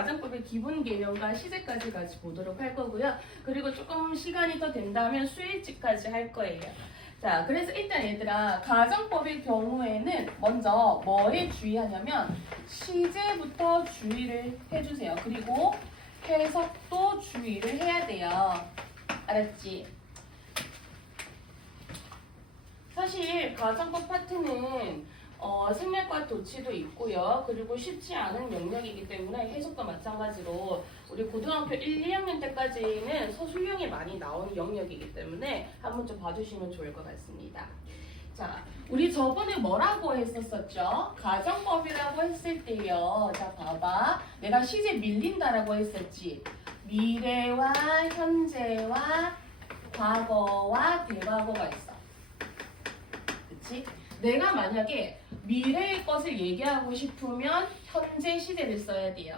가정법의 기본 개념과 시제까지 같이 보도록 할 거고요. 그리고 조금 시간이 더 된다면 수일치까지 할 거예요. 자, 그래서 일단 얘들아, 가정법의 경우에는 먼저 뭐에 주의하냐면 시제부터 주의를 해주세요. 그리고 해석도 주의를 해야 돼요. 알았지? 사실 가정법 파트는 생략과 도치도 있고요. 그리고 쉽지 않은 영역이기 때문에 해석도 마찬가지로 우리 고등학교 1, 2학년 때까지는 서술형이 많이 나오는 영역이기 때문에 한번 좀 봐주시면 좋을 것 같습니다. 자, 우리 저번에 뭐라고 했었었죠? 가정법이라고 했을 때요. 자, 봐봐. 내가 시제 밀린다라고 했었지. 미래와 현재와 과거와 대과거가 있어. 그치? 내가 만약에 미래의 것을 얘기하고 싶으면 현재 시제를 써야 돼요.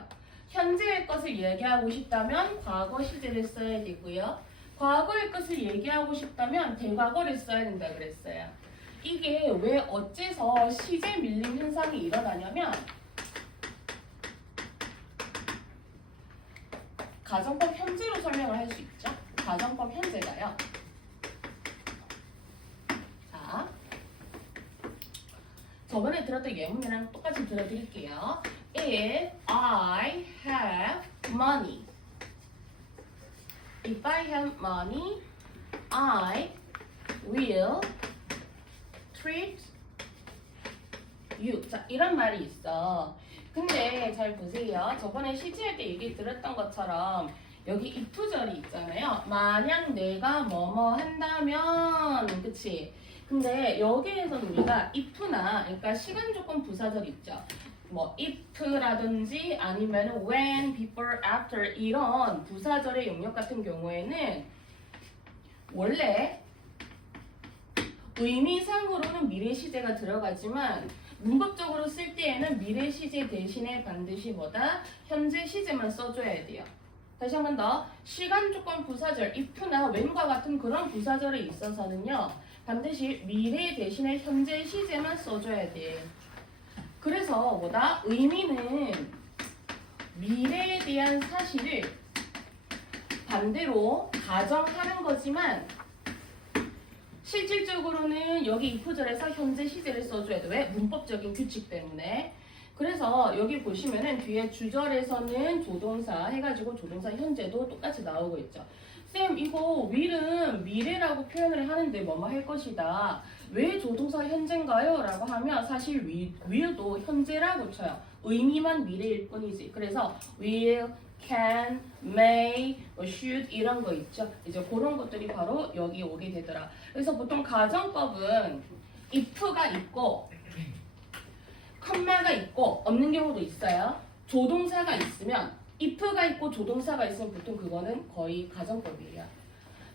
현재의 것을 얘기하고 싶다면 과거 시제를 써야 되고요. 과거의 것을 얘기하고 싶다면 대과거를 써야 된다 그랬어요. 이게 왜 어째서 시제 밀림 현상이 일어나냐면 가정법 현재로 설명을 할 수 있죠. 가정법 현재가요. 자, 저번에 들었던 예문이랑 똑같이 들어드릴게요. If I have money, if I have money, I will treat you. 자, 이런 말이 있어. 근데 잘 보세요. 저번에 시제할 때 얘기 들었던 것처럼 여기 if절이 있잖아요. 만약 내가 뭐뭐 한다면, 그치? 근데 여기에서는 우리가 if나, 그러니까 시간 조건 부사절 있죠. 뭐 if라든지 아니면 when, before, after 이런 부사절의 영역 같은 경우에는 원래 의미상으로는 미래 시제가 들어가지만 문법적으로 쓸 때에는 미래 시제 대신에 반드시 뭐다? 현재 시제만 써줘야 돼요. 다시 한 번 더. 시간 조건 부사절 if나 when과 같은 그런 부사절에 있어서는요. 반드시 미래 대신에 현재 시제만 써줘야 돼. 그래서 뭐다? 의미는 미래에 대한 사실을 반대로 가정하는 거지만 실질적으로는 여기 if절에서 현재 시제를 써줘야 돼. 왜? 문법적인 규칙 때문에. 그래서 여기 보시면은 뒤에 주절에서는 조동사 해가지고 조동사 현재도 똑같이 나오고 있죠. 쌤, 이거 will은 미래라고 표현을 하는데 뭐뭐 할 것이다. 왜 조동사 현재인가요? 라고 하면 사실 will도 현재라고 쳐요. 의미만 미래일 뿐이지. 그래서 will, can, may, should 이런 거 있죠. 이제 그런 것들이 바로 여기 오게 되더라. 그래서 보통 가정법은 if가 있고 컴마가 있고 없는 경우도 있어요. 조동사가 있으면 if가 있고 조동사가 있으면 보통 그거는 거의 가정법이에요.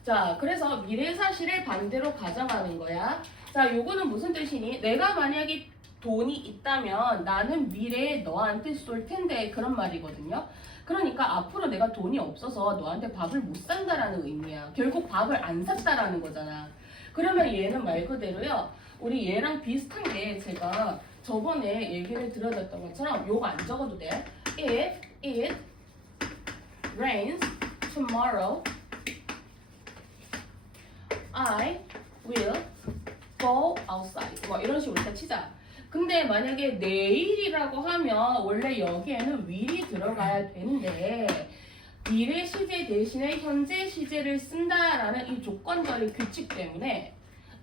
자, 그래서 미래 사실을 반대로 가정하는 거야. 자, 요거는 무슨 뜻이니? 내가 만약에 돈이 있다면 나는 미래에 너한테 쏠 텐데 그런 말이거든요. 그러니까 앞으로 내가 돈이 없어서 너한테 밥을 못 산다라는 의미야. 결국 밥을 안 샀다라는 거잖아. 그러면 얘는 말 그대로요. 우리 얘랑 비슷한 게 제가 저번에 얘기를 들어줬던 것처럼 요거 안 적어도 돼. If it rains tomorrow, I will go outside. 뭐 이런 식으로 일단 치자. 근데 만약에 내일이라고 하면 원래 여기에는 will이 들어가야 되는데 미래 시제 대신에 현재 시제를 쓴다라는 이 조건절의 규칙 때문에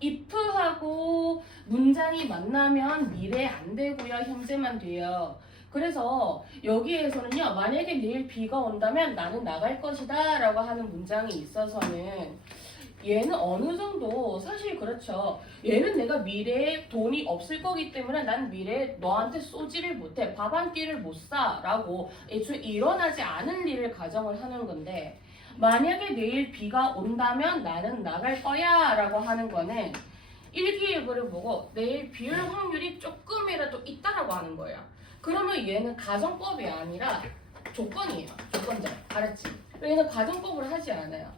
if하고 문장이 만나면 미래 안 되고요. 현재만 돼요. 그래서 여기에서는요. 만약에 내일 비가 온다면 나는 나갈 것이다 라고 하는 문장이 있어서는 얘는 어느 정도 사실 그렇죠. 얘는 내가 미래에 돈이 없을 거기 때문에 난 미래에 너한테 쏘지를 못해. 밥 한 끼를 못 사 라고 애초에 일어나지 않은 일을 가정을 하는 건데 만약에 내일 비가 온다면 나는 나갈 거야 라고 하는 거는 일기예보를 보고 내일 비 올 확률이 조금이라도 있다라고 하는 거예요. 그러면 얘는 가정법이 아니라 조건이에요. 조건절. 알았지? 얘는 가정법을 하지 않아요.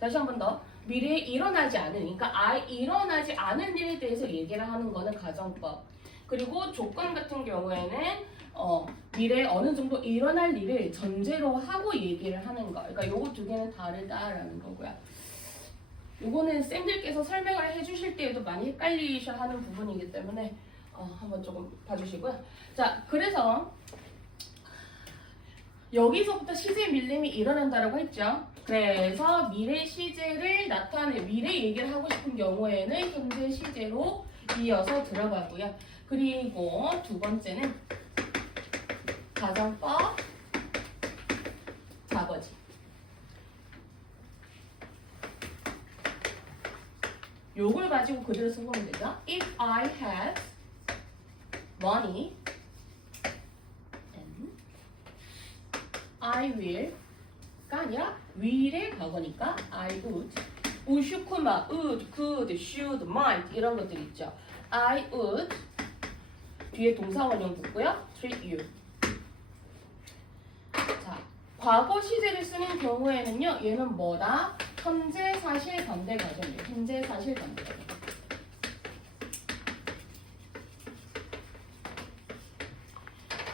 다시 한 번 더. 미래에 일어나지 않은, 그러니까 일어나지 않은 일에 대해서 얘기를 하는 거는 가정법. 그리고 조건 같은 경우에는 미래에 어느 정도 일어날 일을 전제로 하고 얘기를 하는 거. 그러니까 요거 두 개는 다르다라는 거고요. 요거는 쌤들께서 설명을 해주실 때에도 많이 헷갈리셔 하는 부분이기 때문에 한번 조금 봐주시고요. 자, 그래서 여기서부터 시제 밀림이 일어난다라고 했죠. 그래서 미래 시제를 미래 얘기를 하고 싶은 경우에는 현재 시제로 이어서 들어가고요. 그리고 두 번째는 가정법 자거지. 요걸 가지고 그대로 써보면 되죠. If I had money, and I will가 아니라 will의 과거니까 I would, should, could, should, might 이런 것들 있죠. I would 뒤에 동사 원형 붙고요. treat you. 자, 과거 시제를 쓰는 경우에는요. 얘는 뭐다? 현재 사실 관대 과정이에요. 현재 사실 관대 과정.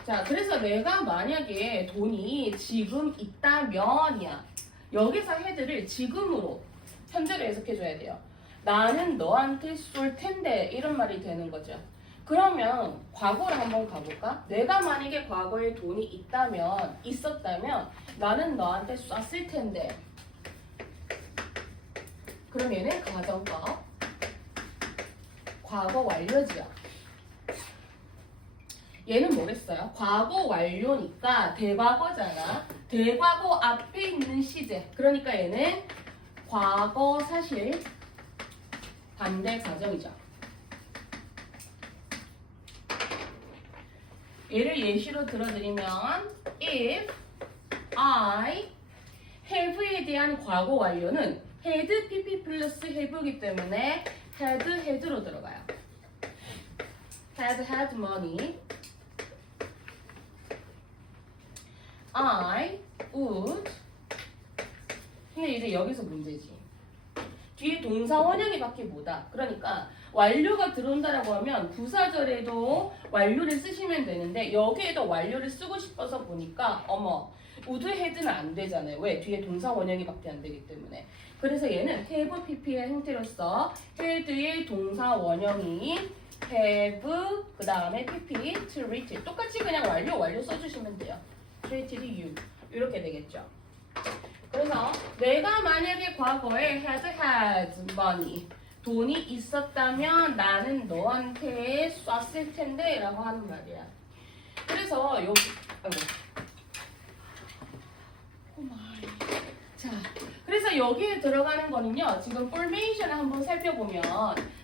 자, 그래서 내가 만약에 돈이 지금 있다면이야. 여기서 헤드를 지금으로 현재로 해석해줘야 돼요. 나는 너한테 쏠 텐데 이런 말이 되는 거죠. 그러면 과거를 한번 가볼까? 내가 만약에 과거에 돈이 있었다면 나는 너한테 쐈을 텐데. 그럼 얘는 가정법 과거 완료지요. 얘는 뭐겠어요? 과거 완료니까 대과거잖아. 대과거 앞에 있는 시제. 그러니까 얘는 과거 사실 반대 가정이죠. 얘를 예시로 들어드리면 if I have에 대한 과거 완료는 had pp 플러스 have이기 때문에 had로 들어가요. had money. I would. 근데 이제 여기서 문제지. 뒤에 동사 원형이 밖에 뭐다. 그러니까 완료가 들어온다라고 하면 부사절에도 완료를 쓰시면 되는데 여기에도 완료를 쓰고 싶어서 보니까 would had는 안 되잖아요. 왜? 뒤에 동사 원형이 밖에 안 되기 때문에. 그래서 얘는 have pp의 형태로서 had의 동사 원형이 have 그 다음에 pp treat 똑같이 그냥 완료 써주시면 돼요. treated you 이렇게 되겠죠. 그래서 내가 만약에 과거에 had money 돈이 있었다면 나는 너한테 쐈을 텐데 라고 하는 말이야. 그래서 여기 자, 그래서 여기에 들어가는 거는요. 지금 formation을 한번 살펴보면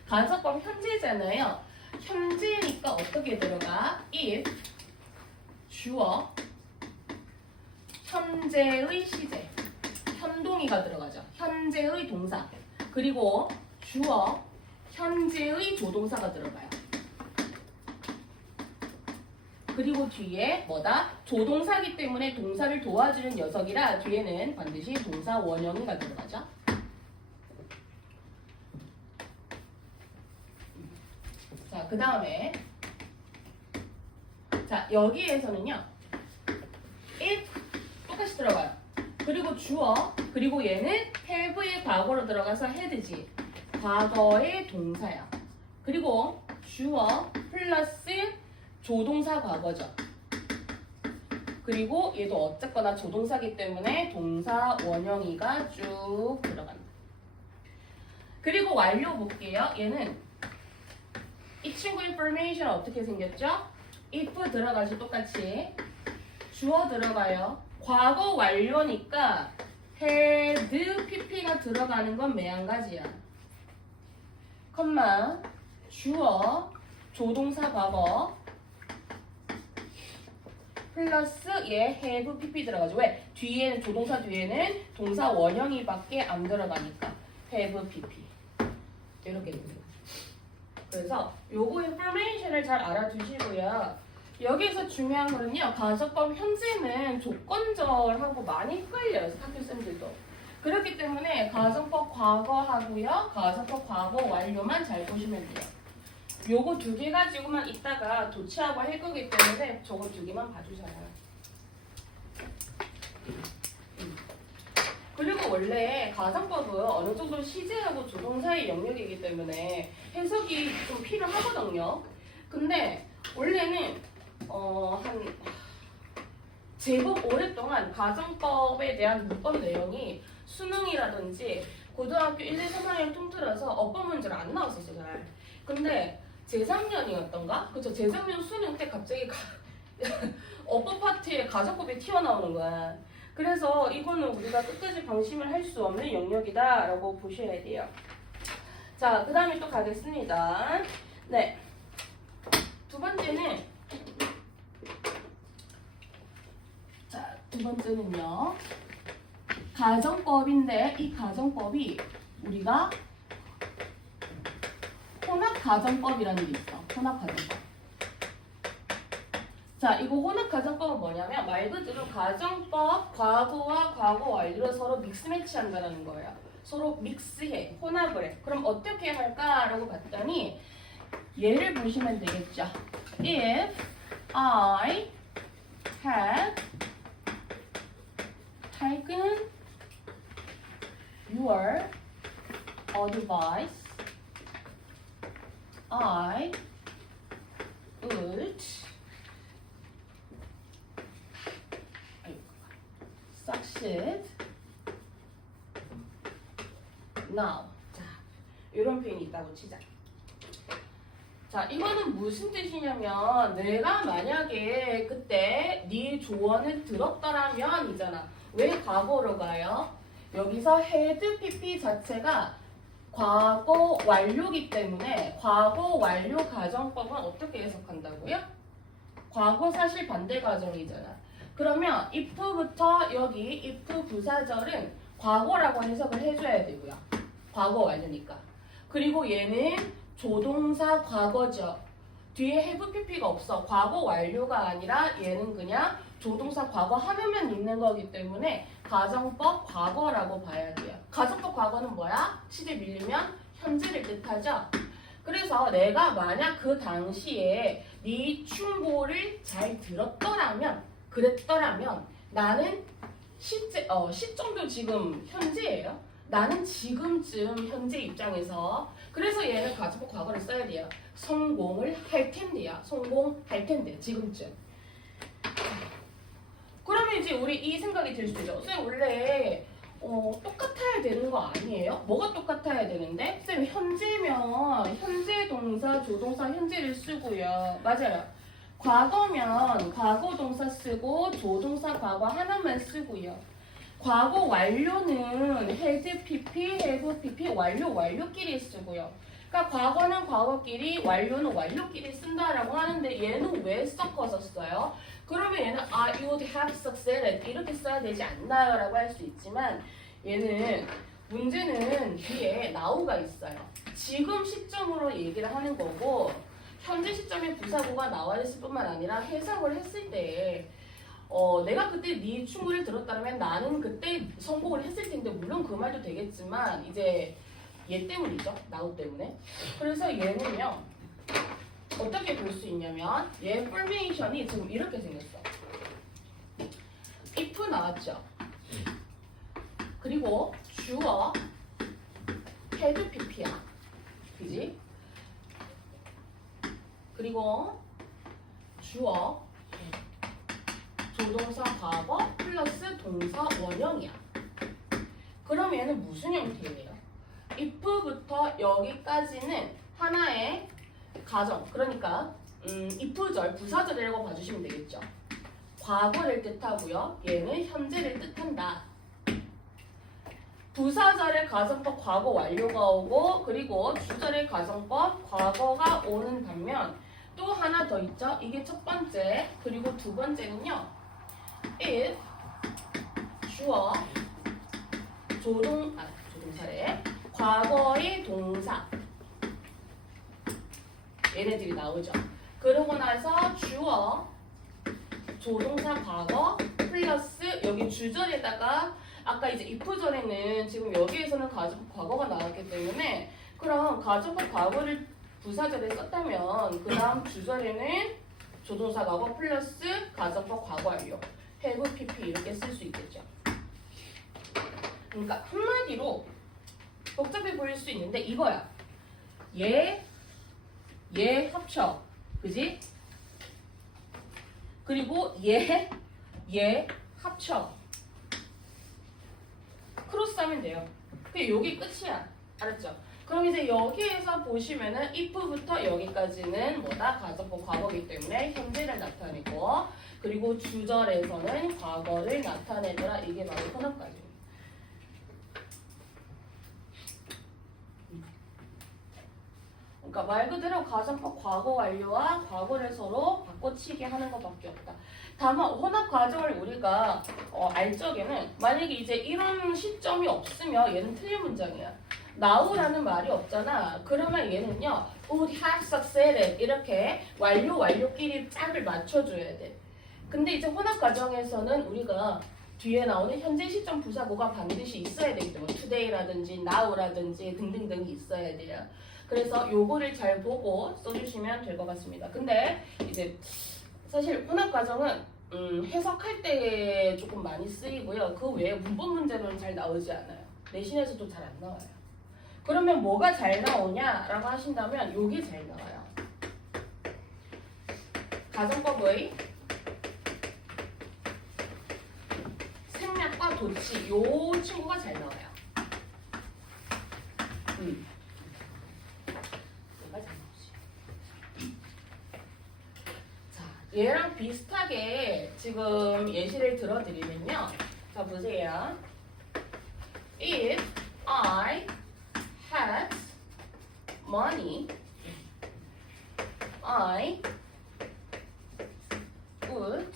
간섭법 현재잖아요. 현재니까 어떻게 들어가? if 주어 현재의 시제 현동이가 들어가죠. 현재의 동사 그리고 주어 현재의 조동사가 들어가요. 그리고 뒤에 뭐다? 조동사기 때문에 동사를 도와주는 녀석이라 뒤에는 반드시 동사 원형이가 들어가죠. 자, 그 다음에 자 여기에서는요. if 똑같이 들어가요. 그리고 주어 그리고 얘는 have의 과거로 들어가서 had지. 과거의 동사야. 그리고 주어 플러스 조동사 과거죠. 그리고 얘도 어쨌거나 조동사기 때문에 동사 원형이가 쭉 들어간다. 그리고 완료 볼게요. 얘는 이 친구 information 어떻게 생겼죠? if 들어가죠. 똑같이 주어 들어가요. 과거 완료니까 had pp가 들어가는 건 매한가지야. 컴마 주어 조동사 과거 플러스 얘 have pp 들어가죠. 왜? 뒤에는 조동사 뒤에는 동사 원형이 밖에 안 들어가니까 have pp 이렇게 됩니다. 그래서 요거 인포메이션을 잘 알아두시고요. 여기서 중요한 거는요. 가정법 현재는 조건절하고 많이 헷갈려요. 학교생들도. 그렇기 때문에 가정법 과거 하고요. 가정법 과거 완료만 잘 보시면 돼요. 요거 두 개 가지고만 이따가 도치하고 할 거기 때문에 저거 두 개만 봐주잖아요. 그리고 원래 가정법은 어느 정도 시제하고 조동사의 영역이기 때문에 해석이 좀 필요하거든요. 근데 원래는 한 제법 오랫동안 가정법에 대한 문법 내용이 수능이라든지 고등학교 1, 2, 3학년 통틀어서 어법 문제로 안 나왔었어요. 잘. 근데 재작년이었던가? 그쵸, 재작년 수능 때 갑자기 어법 파트에 가정법이 튀어나오는 거야. 그래서 이거는 우리가 끝까지 방심을 할 수 없는 영역이다 라고 보셔야 돼요. 자, 그 다음에 또 가겠습니다. 네, 두 번째는, 자, 두 번째는요, 가정법인데 이 가정법이 우리가 혼합가정법이라는 게 있어. 혼합가정법. 자, 이거 혼합가정법은 뭐냐면 말 그대로 가정법, 과거와 과거 완료를 서로 믹스매치 한다는 거예요. 서로 믹스해, 혼합을 해. 그럼 어떻게 할까라고 봤더니 예를 보시면 되겠죠. If I had taken your advice, I would succeed now. 자, 이런 표현이 있다고 치자. 자, 이거는 무슨 뜻이냐면 내가 만약에 그때 네 조언을 들었더라면 이잖아. 왜 과거로 가요? 여기서 had pp 자체가 과거 완료기 때문에 과거 완료 가정법은 어떻게 해석한다고요? 과거 사실 반대 가정이잖아. 그러면 if부터 여기 if 부사절은 과거라고 해석을 해줘야 되고요. 과거 완료니까. 그리고 얘는 조동사 과거죠. 뒤에 have pp가 없어. 과거 완료가 아니라 얘는 그냥 조동사 과거 하면만 있는 거기 때문에 가정법 과거라고 봐야 돼요. 가정법 과거는 뭐야? 시제 밀리면 현재를 뜻하죠. 그래서 내가 만약 그 당시에 네 충고를 잘 들었더라면 그랬더라면 나는 시점도 지금 현재예요. 나는 지금쯤 현재 입장에서 그래서 얘는 가정법 과거를 써야 돼요. 성공을 할 텐데요. 성공할 텐데 지금쯤. 그러면 이제 우리 이 생각이 들 수 있죠. 선생님 원래 똑같아야 되는 거 아니에요? 뭐가 똑같아야 되는데? 선생님 현재면 현재 동사, 조동사, 현재를 쓰고요. 맞아요. 과거면 과거 동사 쓰고 조동사 과거 하나만 쓰고요. 과거 완료는 had pp, have pp, 완료끼리 쓰고요. 그러니까 과거는 과거끼리, 완료는 완료끼리 쓴다라고 하는데 얘는 왜 섞어서 써요? 그러면 얘는 I would have succeeded 이렇게 써야 되지 않나요? 라고 할 수 있지만 얘는 문제는 뒤에 now가 있어요. 지금 시점으로 얘기를 하는 거고 현재 시점에 부사구가 나와야 했을 뿐만 아니라 해석을 했을 때 내가 그때 네 충고를 들었다면 나는 그때 성공을 했을 텐데 물론 그 말도 되겠지만 이제 얘 때문이죠. now 때문에. 그래서 얘는요. 어떻게 볼 수 있냐면 얘 포메이션이 지금 이렇게 생겼어. if 나왔죠. 그리고 주어 had pp야. 그지? 그리고 주어 조동사 과거 플러스 동사 원형이야. 그럼 얘는 무슨 형태예요? if부터 여기까지는 하나의 가정, 그러니까 if절, 부사절이라고 봐주시면 되겠죠. 과거를 뜻하고요. 얘는 현재를 뜻한다. 부사절의 가정법 과거 완료가 오고 그리고 주절의 가정법 과거가 오는 반면 또 하나 더 있죠. 이게 첫 번째. 그리고 두 번째는요. if 주어 조동사래 과거의 동사 얘네들이 나오죠. 그러고 나서 주어 조동사 과거 플러스 여기 주절에다가 아까 이제 if절에는 지금 여기에서는 가정법 과거가 나왔기 때문에 그럼 가정법 과거를 부사절에 썼다면 그 다음 주절에는 조동사 과거 플러스 가정법 과거 완료 have pp 이렇게 쓸 수 있겠죠. 그러니까 한마디로 복잡해 보일 수 있는데 이거야. 얘 합쳐. 그지? 그리고 얘 합쳐. 크로스하면 돼요. 그게 여기 끝이야. 알았죠? 그럼 이제 여기에서 보시면은 if부터 여기까지는 뭐다? 가정법 과거이기 때문에 현재를 나타내고 그리고 주절에서는 과거를 나타내더라. 이게 바로 혼합까지입니다. 그러니까 말 그대로 가정법 과거 완료와 과거를 서로 바꿔치기 하는 것밖에 없다. 다만 혼합 과정을 우리가 알 적에는 만약에 이제 이런 시점이 없으면 얘는 틀린 문장이야. now라는 말이 없잖아. 그러면 얘는요 would have succeeded 이렇게 완료끼리 짝을 맞춰줘야 돼. 근데 이제 혼합 과정에서는 우리가 뒤에 나오는 현재 시점 부사구가 반드시 있어야 되기 때문에 today라든지 now라든지 등등등이 있어야 돼요. 그래서 요거를 잘 보고 써주시면 될 것 같습니다. 근데 이제 사실 혼합 과정은 해석할 때 조금 많이 쓰이고요. 그 외에 문법 문제로는 잘 나오지 않아요. 내신에서도 잘 안 나와요. 그러면 뭐가 잘 나오냐라고 하신다면 요게 잘 나와요. 가정법의 생략과 도치 요 친구가 잘 나와요. 얘가 잘 나오지. 자, 얘랑 비슷하게 지금 예시를 들어드리면요. 자, 보세요. If I had money, I would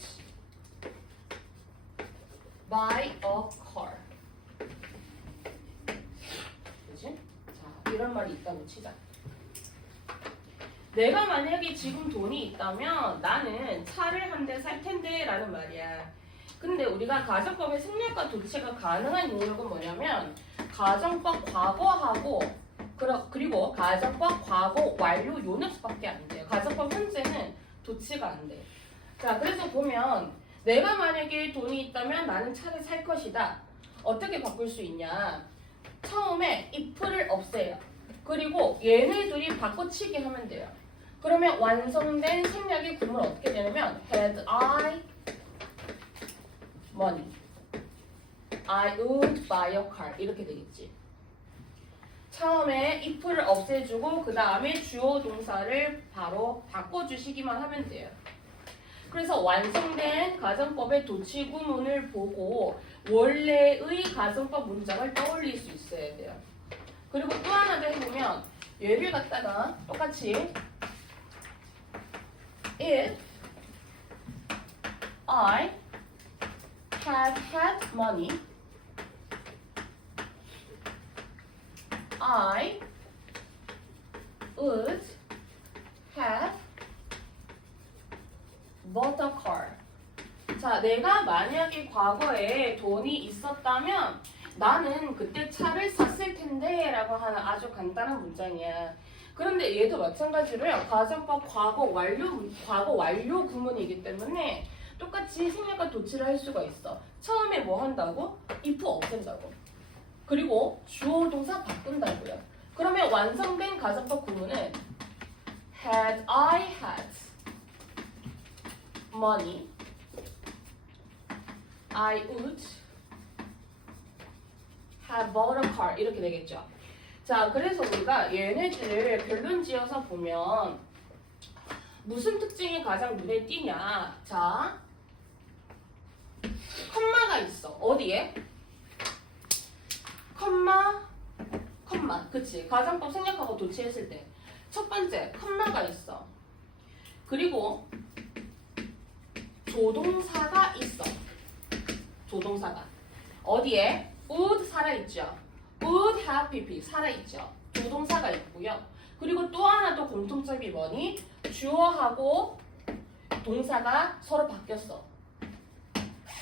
buy a car. 그치? 자, 이런 말이 있다고 치자. 내가 만약에 지금 돈이 있다면 나는 차를 한 대 살 텐데 라는 말이야. 근데 우리가 가정법의 생략과 도치가 가능한 용역은 뭐냐면 가정법 과거하고 그리고 가정법 과거 완료 요 녀석밖에 안 돼요. 가정법 현재는 도치가 안 돼. 자, 그래서 보면 내가 만약에 돈이 있다면 나는 차를 살 것이다. 어떻게 바꿀 수 있냐? 처음에 if를 없애요. 그리고 얘네들이 바꿔치기 하면 돼요. 그러면 완성된 생략의 구문은 어떻게 되냐면 had I money, I would buy a car 이렇게 되겠지. 처음에 if를 없애주고 그 다음에 주어 동사를 바로 바꿔주시기만 하면 돼요. 그래서 완성된 가정법의 도치 구문을 보고 원래의 가정법 문장을 떠올릴 수 있어야 돼요. 그리고 또 하나 더 해보면 얘를 갖다가 똑같이 If I had money, I would have bought a car. 자, 내가 만약에 과거에 돈이 있었다면 나는 그때 차를 샀을 텐데 라고 하는 아주 간단한 문장이야. 그런데 얘도 마찬가지로요. 가정법 과거 완료 구문이기 때문에 똑같이 생략과 도치를 할 수가 있어. 처음에 뭐 한다고? if 없앤다고. 그리고 주어 동사 바꾼다고요. 그러면 완성된 가정법 구문은 had I had money, I would have bought a car 이렇게 되겠죠. 자, 그래서 우리가 얘네들을 결론 지어서 보면 무슨 특징이 가장 눈에 띄냐? 자, 컴마가 있어. 어디에? 컴마. 그치? 가정법 생략하고 도치했을 때 첫 번째 컴마가 있어. 그리고 조동사가 있어. 조동사가 어디에? would 살아있죠. would have pp 살아있죠. 조동사가 있고요. 그리고 또 하나 또 공통점이 뭐니? 주어하고 동사가 서로 바뀌었어.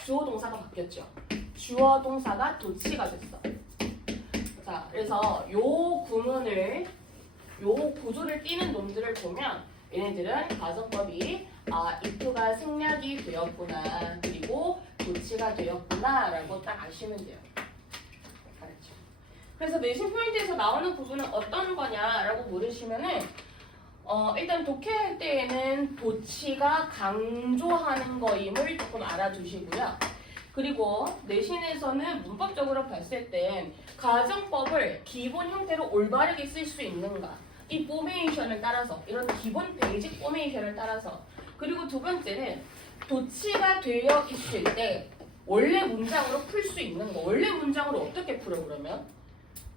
주어 동사가 바뀌었죠. 주어 동사가 도치가 됐어. 자, 그래서 요 구문을 요 구조를 띠는 놈들을 보면 얘네들은 가정법이 if가 생략이 되었구나 그리고 도치가 되었구나 라고 딱 아시면 돼요. 알았죠? 그래서 내신 포인트에서 나오는 부분은 어떤 거냐라고 물으시면은 일단 독해할 때에는 도치가 강조하는 거임을 조금 알아두시고요. 그리고 내신에서는 문법적으로 봤을 땐 가정법을 기본 형태로 올바르게 쓸 수 있는가 이 포메이션을 따라서 이런 기본 베이직 포메이션을 따라서 그리고 두 번째는 도치가 되어 있을 때 원래 문장으로 풀 수 있는 거 원래 문장으로 어떻게 풀어 그러면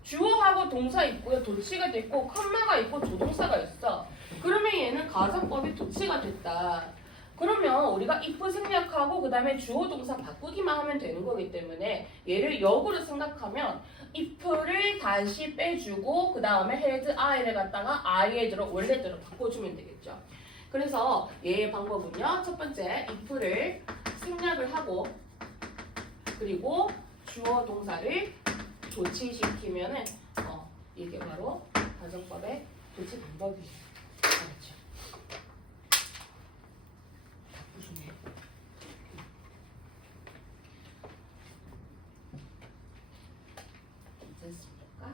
주어하고 동사 있고요 도치가 됐고 컴마가 있고 조동사가 있어 그러면 얘는 가정법이 도치가 됐다 그러면 우리가 if 생략하고 그 다음에 주어 동사 바꾸기만 하면 되는 거기 때문에 얘를 역으로 생각하면 if를 다시 빼주고 그 다음에 had I를 갖다가 I에 들어 원래대로 바꿔주면 되겠죠. 그래서 얘의 방법은요. 첫 번째 if를 생략을 하고 그리고 주어 동사를 조치시키면은 이게 바로 가정법의 조치 방법이에요. 그렇죠. 됐습니까?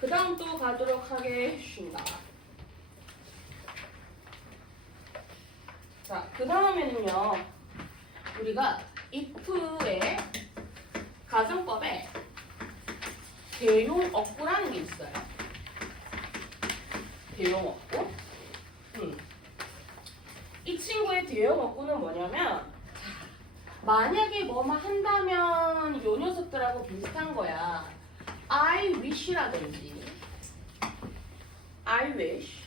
그 다음 또 가도록 하겠습니다. 자, 그 다음에는요, 우리가 if의 가정법에 대용어구라는 게 있어요. 대용어구. 이 친구의 대용어구는 뭐냐면, 만약에 뭐만 한다면 요 녀석들하고 비슷한 거야. I wish라든지, I wish.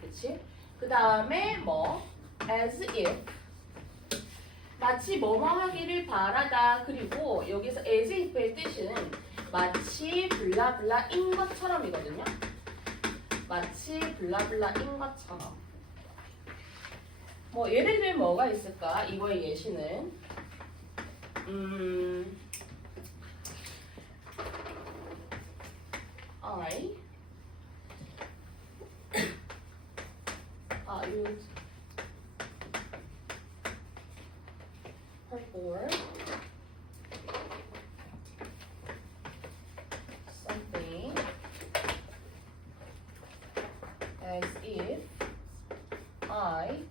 그치? 그 다음에 뭐, as if. 마치 뭐뭐 하기를 바라다. 그리고 여기서 as if의 뜻은 마치 블라블라인 것처럼이거든요. 마치 블라블라인 것처럼. 뭐 예를 들면 뭐가 있을까? 이거의 예시는 I would perform something as if I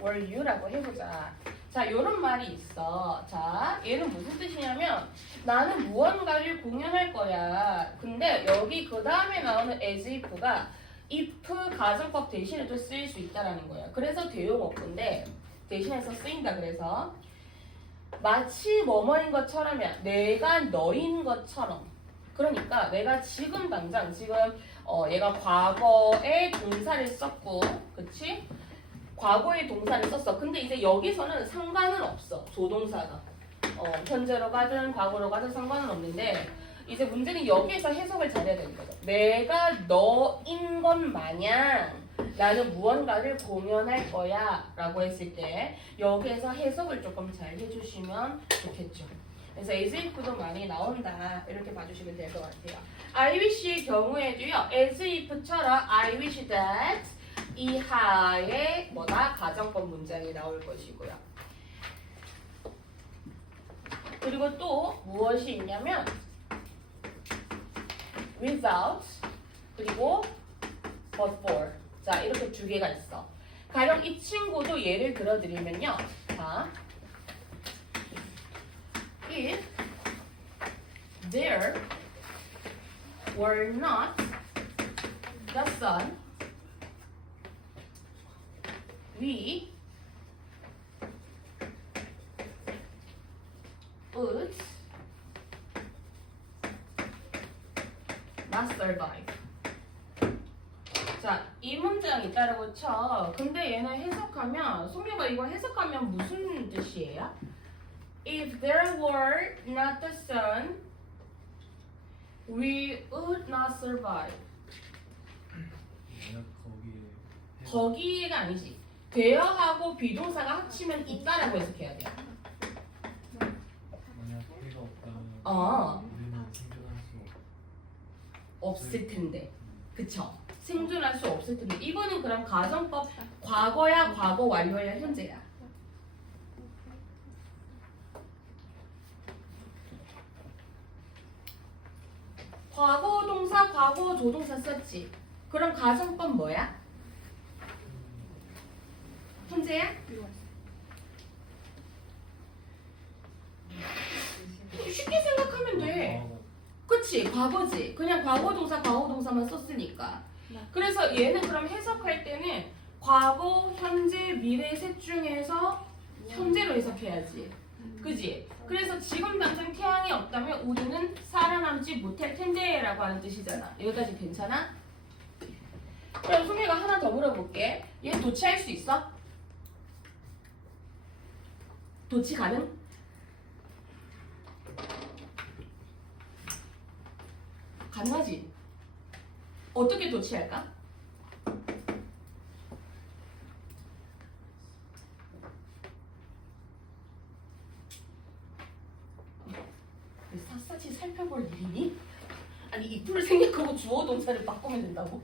were you라고 해보자. 자, 요런 말이 있어. 자, 얘는 무슨 뜻이냐면 나는 무언가를 공연할 거야. 근데 여기 그 다음에 나오는 as if가 if 가정법 대신에도 쓰일 수 있다라는 거예요. 그래서 대용어구인데 대신해서 쓰인다. 그래서 마치 뭐뭐인 것처럼이야. 내가 너인 것처럼. 그러니까 내가 지금 당장 지금 얘가 과거에 동사를 썼고, 그치? 과거의 동사를 썼어. 근데 이제 여기서는 상관은 없어. 조동사가. 현재로 가든 과거로 가든 상관은 없는데 이제 문제는 여기에서 해석을 잘해야 되는 거죠. 내가 너인 것 마냥 나는 무언가를 공연할 거야 라고 했을 때 여기에서 해석을 조금 잘 해주시면 좋겠죠. 그래서 as if도 많이 나온다 이렇게 봐주시면 될 것 같아요. I wish의 경우에도요. as if처럼 I wish that 이하의 뭐다? 가정법 문장이 나올 것이고요. 그리고 또 무엇이 있냐면 without 그리고 but for 자 이렇게 두 개가 있어. 가령 이 친구도 예를 들어드리면요. 자, if there were not the sun we would not survive. 자, 이 문장이 있다라고 쳐. 근데 얘는 해석하면, 송유가 이거 해석하면 무슨 뜻이에요? If there were not the sun, we would not survive. 거기에가 아니지. 되어하고 비동사가 합치면 있다라고 해석해야 돼요. 우리는 생존할 수 없을 텐데. 그쵸? 생존할 수 없을 텐데. 이거는 그럼 가정법 과거야, 과거 완료야, 현재야. 과거 동사, 과거 조동사 썼지. 그럼 가정법 뭐야? 현재야? 쉽게 생각하면 돼. 그치? 과거지. 그냥 과거 동사, 과거 동사만 썼으니까. 그래서 얘는 그럼 해석할 때는 과거, 현재, 미래 셋 중에서 현재로 해석해야지. 그지? 그래서 지금 당장 태양이 없다면 우리는 살아남지 못할 텐데라고 하는 뜻이잖아. 여기까지 괜찮아? 그럼 소미가 하나 더 물어볼게. 얘 도치할 수 있어? 도치 가능? 가능하지? 어떻게 도치할까? 샅샅이 살펴볼 일이니? 아니 if를 생략하고 주어 동사를 바꾸면 된다고?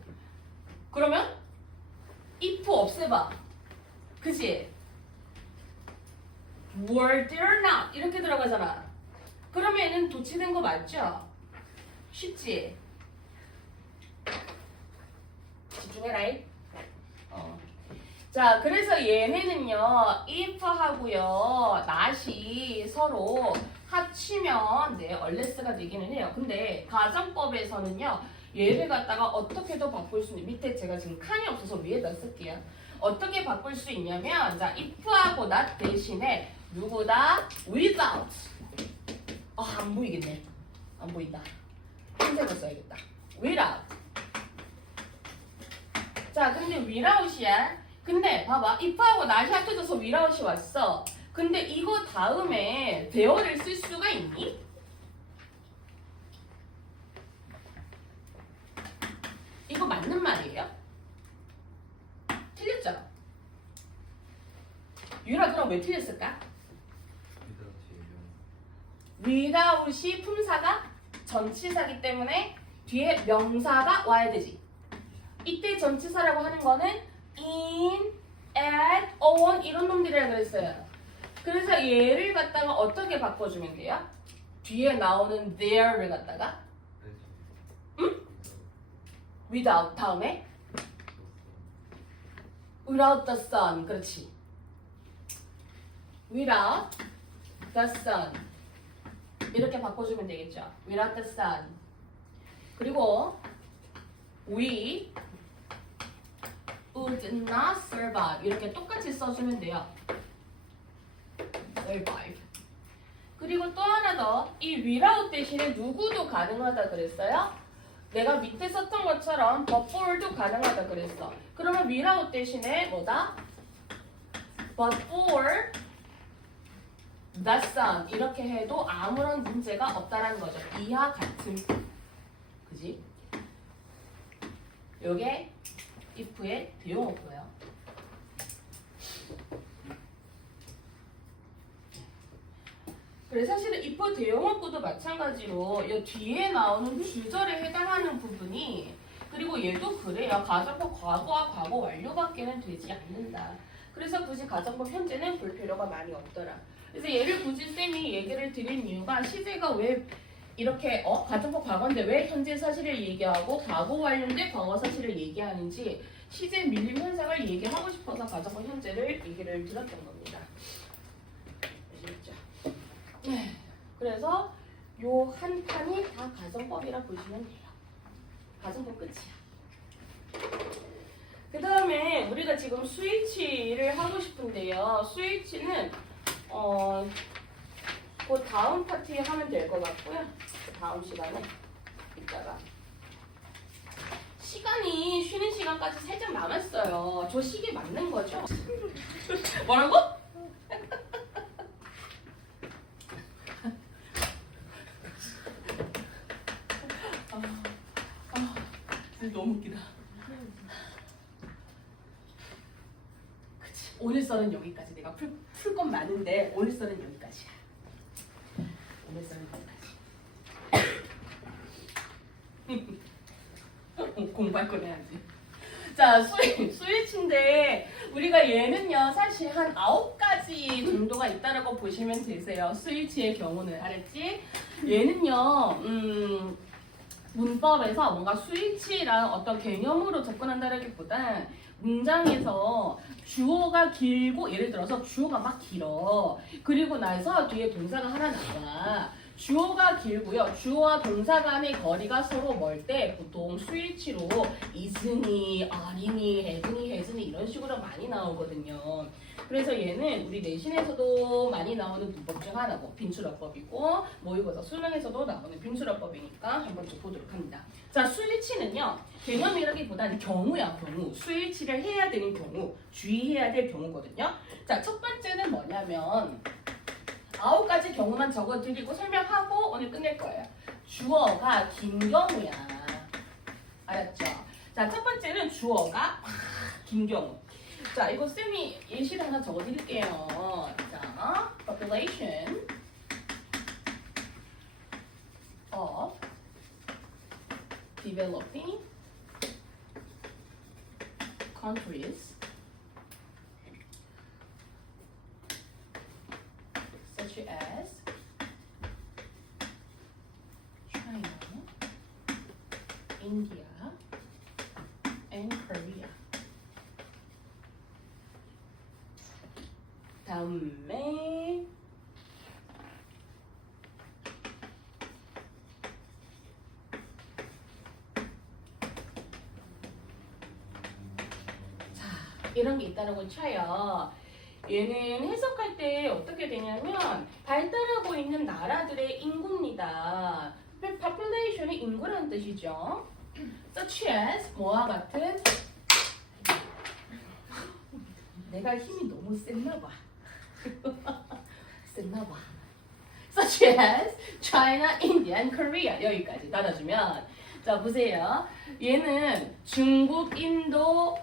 그러면 if 없애봐. 그치? were there not 이렇게 들어가잖아. 그러면 얘는 도치된 거 맞죠? 쉽지? 집중해라. 자, 그래서 얘네는요, if하고요, not이 서로 합치면 네, unless가 되기는 해요. 근데 가정법에서는요, 얘를 갖다가 어떻게도 바꿀 수 있는, 밑에 제가 지금 칸이 없어서 위에다 쓸게요. 어떻게 바꿀 수 있냐면, 자, if하고 not 대신에 누구다? without. 안 보이겠네. 안 보인다. 흰색을 써야겠다. without. 자, 근데 without이야. 근데 봐봐. if하고 not이 합쳐져서 without이 왔어. 근데 이거 다음에 there를 쓸 수가 있니? 이거 맞는 말이에요? 틀렸죠? 유라 그럼 왜 틀렸을까? without이 품사가 전치사기 때문에 뒤에 명사가 와야 되지. 이때 전치사라고 하는 거는 in, at, on 이런 놈들이라 그랬어요. 그래서 얘를 갖다가 어떻게 바꿔주면 돼요? 뒤에 나오는 there를 갖다가 without 다음에 without the sun 그렇지. without the sun 이렇게 바꿔주면 되겠죠. without the sun 그리고 we would not survive 이렇게 똑같이 써주면 돼요. survive. 그리고 또 하나 더, 이 without 대신에 누구도 가능하다 그랬어요? 내가 밑에 썼던 것처럼 but for도 가능하다 그랬어. 그러면 without 대신에 뭐다? but for the sun 이렇게 해도 아무런 문제가 없다라는 거죠. 이와 같은. 그지? 요게 if의 대용어고요. 그래서 사실은 if 대용어구도 마찬가지로 이 뒤에 나오는 주절에 해당하는 부분이 그리고 얘도 그래요. 가정법 과거와 과거 완료밖에는 되지 않는다. 그래서 굳이 가정법 현재는 볼 필요가 많이 없더라. 그래서 얘를 굳이 쌤이 얘기를 드린 이유가 시제가 왜 이렇게 가정법 과거인데 왜 현재 사실을 얘기하고 과거 완료인데 과거 사실을 얘기하는지 시제 밀림 현상을 얘기하고 싶어서 가정법 현재를 얘기를 드렸던 겁니다. 아시겠죠? 네. 그래서 요 한 판이 다 가정법이라 보시면 돼요. 가정법 끝이야. 그 다음에 우리가 지금 스위치를 하고 싶은데요. 스위치는 그 다음 파트에 하면 될 것 같고요. 다음 시간에 이따가 시간이 쉬는 시간까지 살짝 남았어요. 저 시계 맞는 거죠? 뭐라고? 너무 웃기다. 그치. 오늘 썰은 여기까지. 내가 풀 건 많은데 오늘 썰은 여기까지야. 오늘 썰은 여기까지. 공부할 거 해야지. 자, 스위치인데 우리가 얘는요 사실 한 9가지 정도가 있다라고 보시면 되세요. 스위치의 경우는 알았지? 얘는요 문법에서 뭔가 스위치랑 어떤 개념으로 접근한다라기보단 문장에서 주어가 길고 예를 들어서 주어가 막 길어. 그리고 나서 뒤에 동사가 하나 나와. 주어가 길고요. 주어와 동사 간의 거리가 서로 멀 때 보통 스위치로 is니, are니, has니 이런 식으로 많이 나오거든요. 그래서 얘는 우리 내신에서도 많이 나오는 문법 중 하나고 빈출어법이고 모의고사 수능에서도 나오는 빈출어법이니까 한번 좀 보도록 합니다. 자, 스위치는요. 개념이라기보다는 경우야, 경우. 스위치를 해야 되는 경우, 주의해야 될 경우거든요. 자, 첫 번째는 뭐냐면 9가지 경우만 적어드리고 설명하고 오늘 끝낼 거예요. 주어가 긴 경우야. 알았죠? 자, 첫 번째는 주어가 긴 경우. 자, 이거 쌤이 예시를 하나 적어드릴게요. 자, population of developing countries such as China, India, and Korea. 다음에 자, 이런 게 있다라고 쳐요. 얘는 해석할 때 어떻게 되냐면 발달하고 있는 나라들의 인구입니다. population이 인구라는 뜻이죠. such as 뭐와 같은 내가 힘이 너무 셌나봐. 셌나봐. such as China, India, and Korea 여기까지 닫아주면 자 보세요. 얘는 중국, 인도,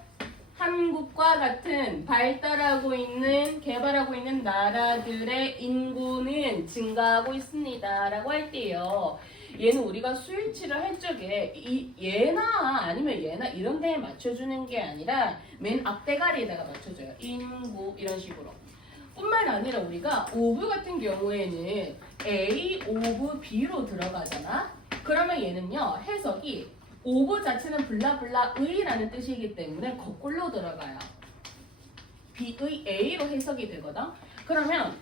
한국과 같은 발달하고 있는 개발하고 있는 나라들의 인구는 증가하고 있습니다 라고 할 때요 얘는 우리가 스위치를 할 적에 얘나 아니면 얘나 이런 데에 맞춰주는 게 아니라 맨 앞대가리에다가 맞춰줘요. 인구 이런 식으로 뿐만 아니라 우리가 of 같은 경우에는 A, of B로 들어가잖아. 그러면 얘는요 해석이 of 자체는 블라블라의라는 뜻이기 때문에 거꾸로 들어가요. B의 A로 해석이 되거든. 그러면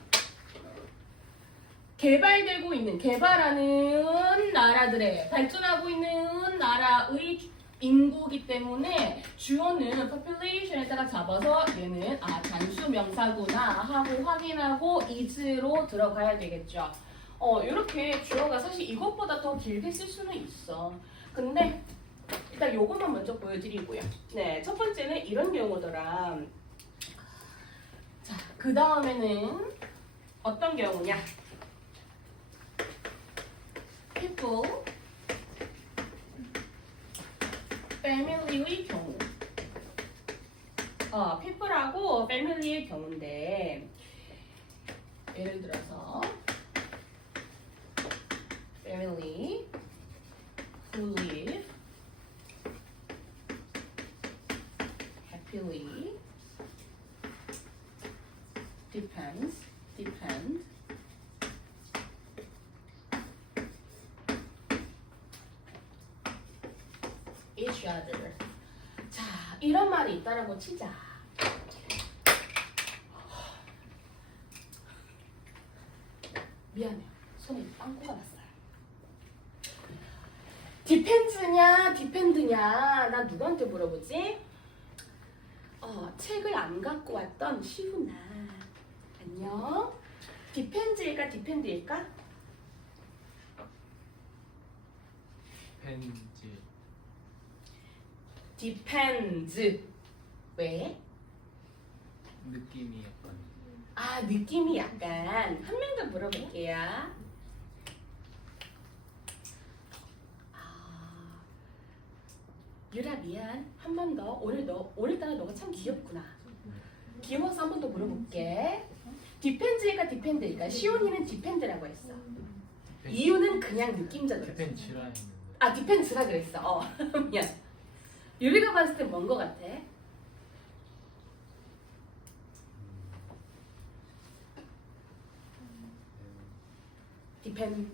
개발되고 있는 개발하는 나라들의 발전하고 있는 나라의 인구이기 때문에 주어는 population에다가 잡아서 얘는 단수 명사구나 하고 확인하고 is로 들어가야 되겠죠. 이렇게 주어가 사실 이것보다 더 길게 쓸 수는 있어. 근데 일단 요것만 먼저 보여드리고요. 네, 첫 번째는 이런 경우더라. 자, 그 다음에는 어떤 경우냐? people, family의 경우. people하고 family의 경우인데 예를 들어서 family who live happily depend each other. 자, 이런 말이 있다라고 치자. 미안해요. 손에 빵꾸가 났어요. 디펜스냐, 디펜드냐, 나 누구한테 물어보지? 책을 안 갖고 왔던 시훈아. 안녕. 디펜즈일까, 디펜드일까? 펜지 depends. 왜? 느낌이 약간 느낌이 약간. 한 명 더 물어볼게요. 유라 미안. 한 번 더. 오늘따라 너가 참 귀엽구나. 귀여워서 한 번 더 물어볼게. depens일까, depend일까? 시온이는 depend라고 했어. 이유는 그냥 느낌적으로. 펜지라 했는데 depens라 그랬어. 미안. 유리가 봤을 때 뭔 거 같아? 디펜드.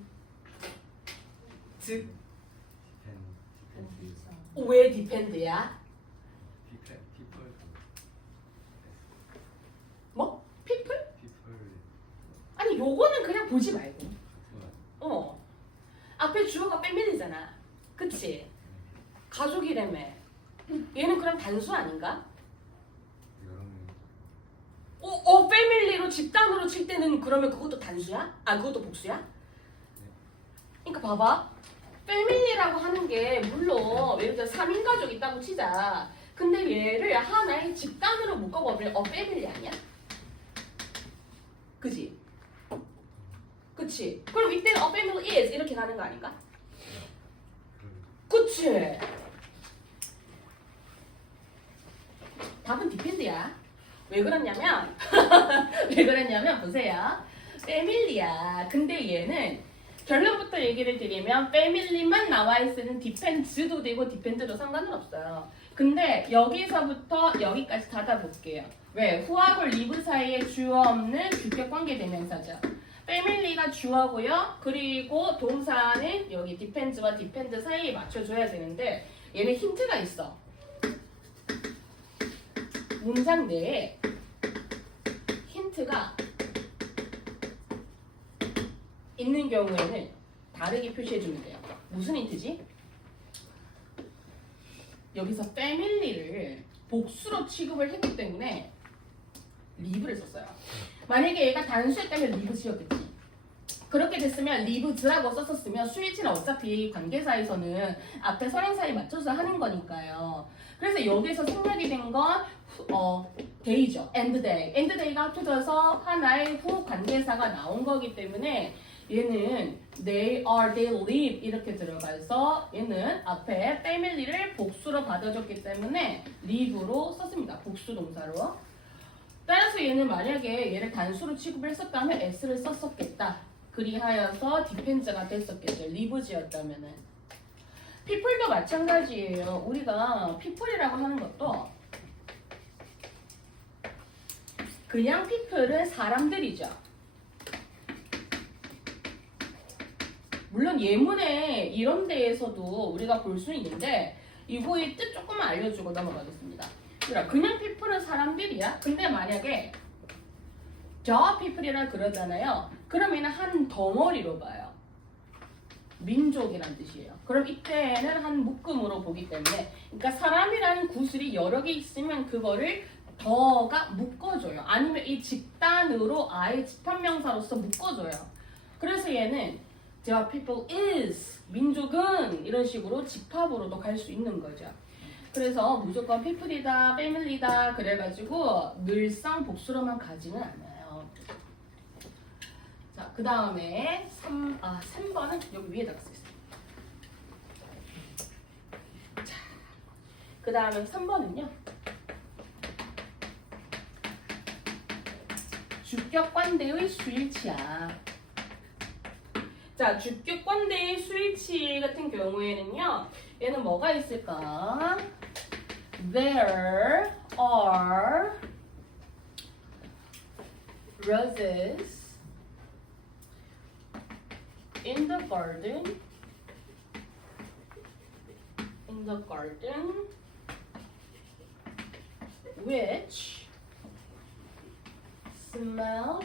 디펜드 왜 디펜드야? 피플 뭐? 피플? 피플 아니 요거는 그냥 보지 말고. 앞에 주어가 패밀리잖아. 그치? 가족이라며. 얘는 그럼 단수 아닌가? 여러분 패밀리로 집단으로 칠 때는 그러면 그것도 단수야? 아 그것도 복수야? 그러니까 봐봐. 패밀리라고 하는 게 물론 예를 들어 3인 가족 있다고 치자. 근데 얘를 하나의 집단으로 묶어버리면 패밀리 아니야? 그지? 그치? 그럼 이때는 family is 이렇게 가는 거 아닌가? 그치? 답은 depend야. 왜 그러냐면 왜 그러냐면 보세요. family야. 근데 얘는 결론부터 얘기를 드리면 family만 나와 있으면 depend도 되고 depend도 상관은 없어요. 근데 여기서부터 여기까지 닫아볼게요. 왜? who하고 live 사이에 주어 없는 주격 관계 대명사죠. family가 주어고요. 그리고 동사는 여기 depend와 depend 사이에 맞춰줘야 되는데 얘는 힌트가 있어. 문장 내에 힌트가 있는 경우에는 다르게 표시해주면 돼요. 무슨 힌트지? 여기서 family를 복수로 취급을 했기 때문에 live를 썼어요. 만약에 얘가 단수였다면 live 지었겠지. 그렇게 됐으면 liveds라고 썼었으면 스위치는 어차피 관계사에서는 앞에 선행사에 맞춰서 하는 거니까요. 그래서 여기서 생략이 된 건 day죠. end day. end day가 합쳐져서 하나의 후 관계사가 나온 거기 때문에 얘는 they are, they live 이렇게 들어가서 얘는 앞에 family를 복수로 받아줬기 때문에 live로 썼습니다. 복수 동사로. 따라서 얘는 만약에 얘를 단수로 취급을 했었다면 s를 썼었겠다. 그리하여서 디펜스가 됐었겠죠. 리브지였다면은. people도 마찬가지예요. 우리가 people이라고 하는 것도 그냥 people은 사람들이죠. 물론 예문에 이런 데에서도 우리가 볼 수 있는데 이거의 뜻 조금만 알려주고 넘어가겠습니다. 그냥 people은 사람들이야. 근데 만약에 the people이라 그러잖아요. 그럼 얘는 한 덩어리로 봐요. 민족이란 뜻이에요. 그럼 이때는 한 묶음으로 보기 때문에 그러니까 사람이라는 구슬이 여러 개 있으면 그거를 더가 묶어줘요. 아니면 이 집단으로 아예 집합명사로서 묶어줘요. 그래서 얘는 the people is 민족은 이런 식으로 집합으로도 갈 수 있는 거죠. 그래서 무조건 people이다, family다 그래가지고 늘상 복수로만 가지는 않아요. 자, 그 다음에 3번은 여기 위에다가 쓰겠습니다. 자, 그 다음에 3번은요. 주격관대의 수일치야. 자, 주격관대의 수일치 같은 경우에는요. 얘는 뭐가 있을까? There are roses in the garden. In the garden, which smell.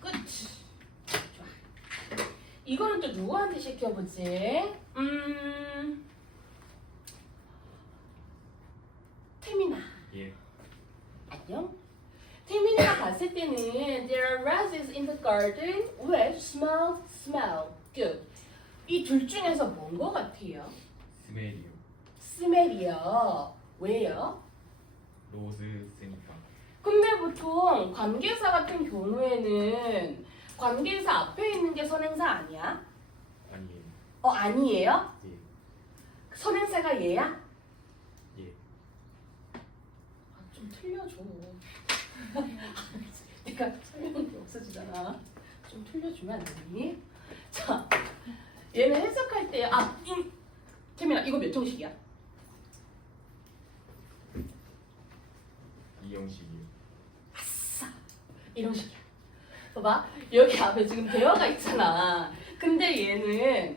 끝. 좋아. 이거는 또 누구한테 시켜보지? 태민아. 예. 안녕. 태민이가 봤을 때는 there are roses in the garden which smell good. 이 둘 중에서 뭔 거 같아요? 스멜이요. 스멜이요. 왜요? 로즈 쓰니까. 근데 보통 관계사 같은 경우에는 관계사 앞에 있는 게 선행사 아니야? 아니에요. 아니에요? 예. 선행사가 얘야? 예. 좀 틀려줘. 내가 설명이 없어지잖아. 좀 틀려주면 안 되니? 자, 얘는 해석할 때 태민아 이거 몇 형식이야? 이형식이요. 아싸 이런 식이야. 봐봐 여기 앞에 지금 대화가 있잖아. 근데 얘는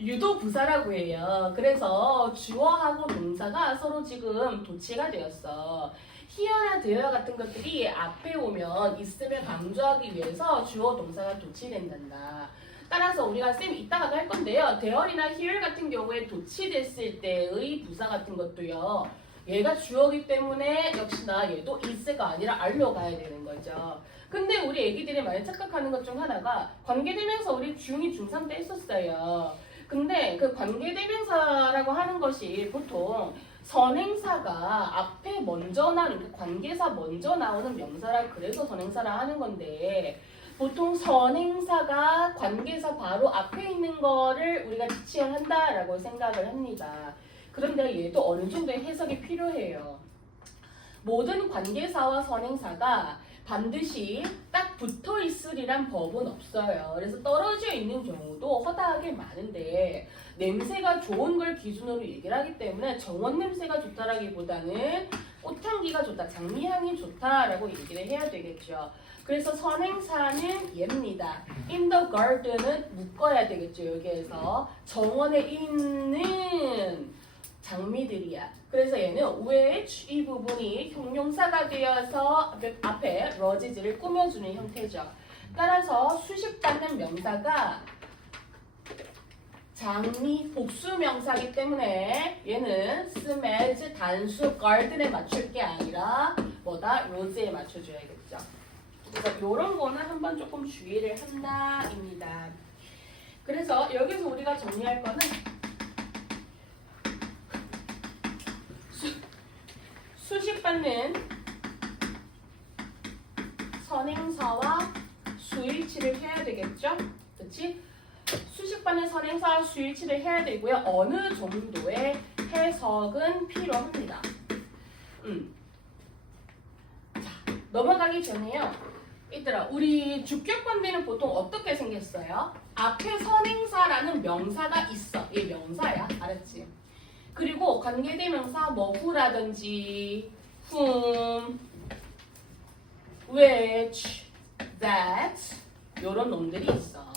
유도 부사라고 해요. 그래서 주어하고 동사가 서로 지금 도치가 되었어. 히어나 데어 같은 것들이 앞에 오면 있음을 강조하기 위해서 주어 동사가 도치된단다. 따라서 우리가 쌤 이따가도 할 건데요. 데어리나 히얼 같은 경우에 도치됐을 때의 부사 같은 것도요. 얘가 주어기 때문에 역시나 얘도 is가 아니라 are로 가야 되는 거죠. 근데 우리 애기들이 많이 착각하는 것 중 하나가 관계대명사 우리 중2, 중3 때 했었어요. 근데 그 관계대명사라고 하는 것이 보통 선행사가 앞에 먼저 나오는 그 관계사 먼저 나오는 명사라 그래서 선행사라 하는 건데 보통 선행사가 관계사 바로 앞에 있는 거를 우리가 지칭한다라고 생각을 합니다. 그런데 얘도 어느 정도의 해석이 필요해요. 모든 관계사와 선행사가 반드시 딱 붙어 있으리란 법은 없어요. 그래서 떨어져 있는 경우도 허다하게 많은데 냄새가 좋은 걸 기준으로 얘기를 하기 때문에 정원 냄새가 좋다라기보다는 꽃향기가 좋다, 장미향이 좋다라고 얘기를 해야 되겠죠. 그래서 선행사는 얘입니다. In the garden은 묶어야 되겠죠. 여기에서 정원에 있는 장미들이야. 그래서 얘는 which 이 부분이 형용사가 되어서 앞에 roses를 꾸며주는 형태죠. 따라서 수식받는 명사가 장미 복수 명사이기 때문에 얘는 smells 단수 garden에 맞출 게 아니라 뭐다? rose에 맞춰줘야겠죠. 그래서 이런 거는 한번 조금 주의를 한다입니다. 그래서 여기서 우리가 정리할 거는 수식받는 선행사와 수일치를 해야 되겠죠? 그치? 수식받는 선행사와 수일치를 해야 되고요. 어느 정도의 해석은 필요합니다. 자, 넘어가기 전에요. 얘들아, 우리 주격관대는 보통 어떻게 생겼어요? 앞에 선행사라는 명사가 있어. 얘 명사야. 알았지? 그리고 관계대명사 뭐 who라든지 whom, which, that 요런 놈들이 있어.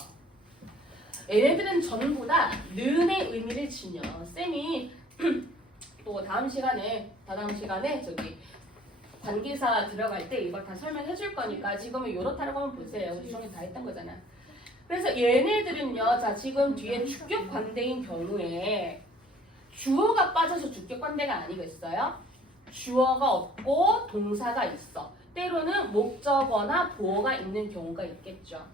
얘네들은 전부 다 는의 의미를 지녀. 쌤이 또 다다음 시간에 저기 관계사 들어갈 때 이걸 다 설명해 줄 거니까 지금은 요렇다라고 한번 보세요. 우리 중에 다 했던 거잖아. 그래서 얘네들은요. 자, 지금 뒤에 주격 관대인 경우에 주어가 빠져서 주격 관대가 아니겠어요? 주어가 없고 동사가 있어. 때로는 목적어나 보어가 있는 경우가 있겠죠.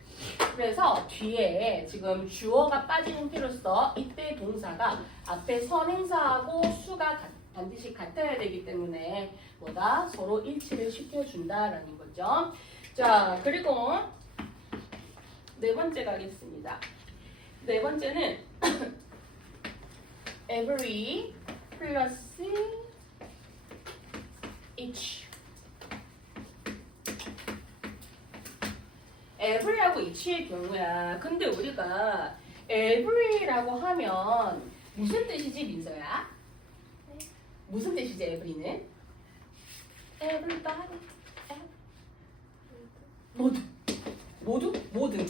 그래서 뒤에 지금 주어가 빠진 형태로서 이때 동사가 앞에 선행사하고 수가 반드시 같아야 되기 때문에 뭐다? 서로 일치를 시켜준다라는 거죠. 자, 그리고 네 번째 가겠습니다. 네 번째는 every 플러스 each. every하고 each의 경우야. 근데 우리가 every라고 하면 무슨 뜻이지, 민서야? 무슨 뜻이지, every는? everybody. 모든.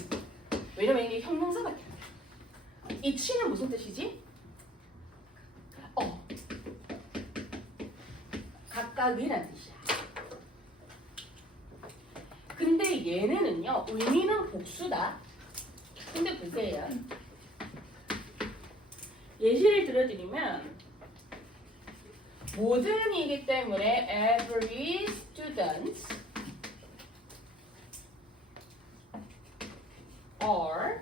왜냐면 이게 형용사밖에 안 돼. each는 무슨 뜻이지? 각각이란 뜻이야. 근데 얘네는요, 의미는 복수다. 근데 보세요. 예시를 들어드리면 모든이기 때문에 every student are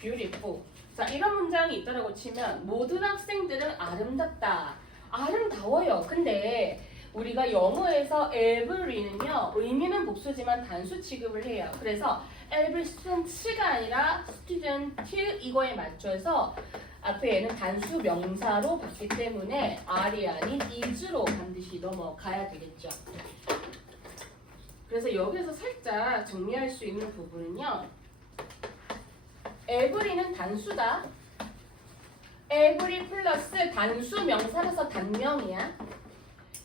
beautiful. 자, 이런 문장이 있다라고 치면 모든 학생들은 아름답다. 아름다워요. 근데 우리가 영어에서 every는요, 의미는 복수지만 단수 취급을 해요. 그래서 every student가 아니라 student 이거에 맞춰서 앞에는 단수 명사로 봤기 때문에 R이 아닌 is로 반드시 넘어가야 되겠죠. 그래서 여기서 살짝 정리할 수 있는 부분은요. every는 단수다. every 플러스 단수 명사라서 단명이야.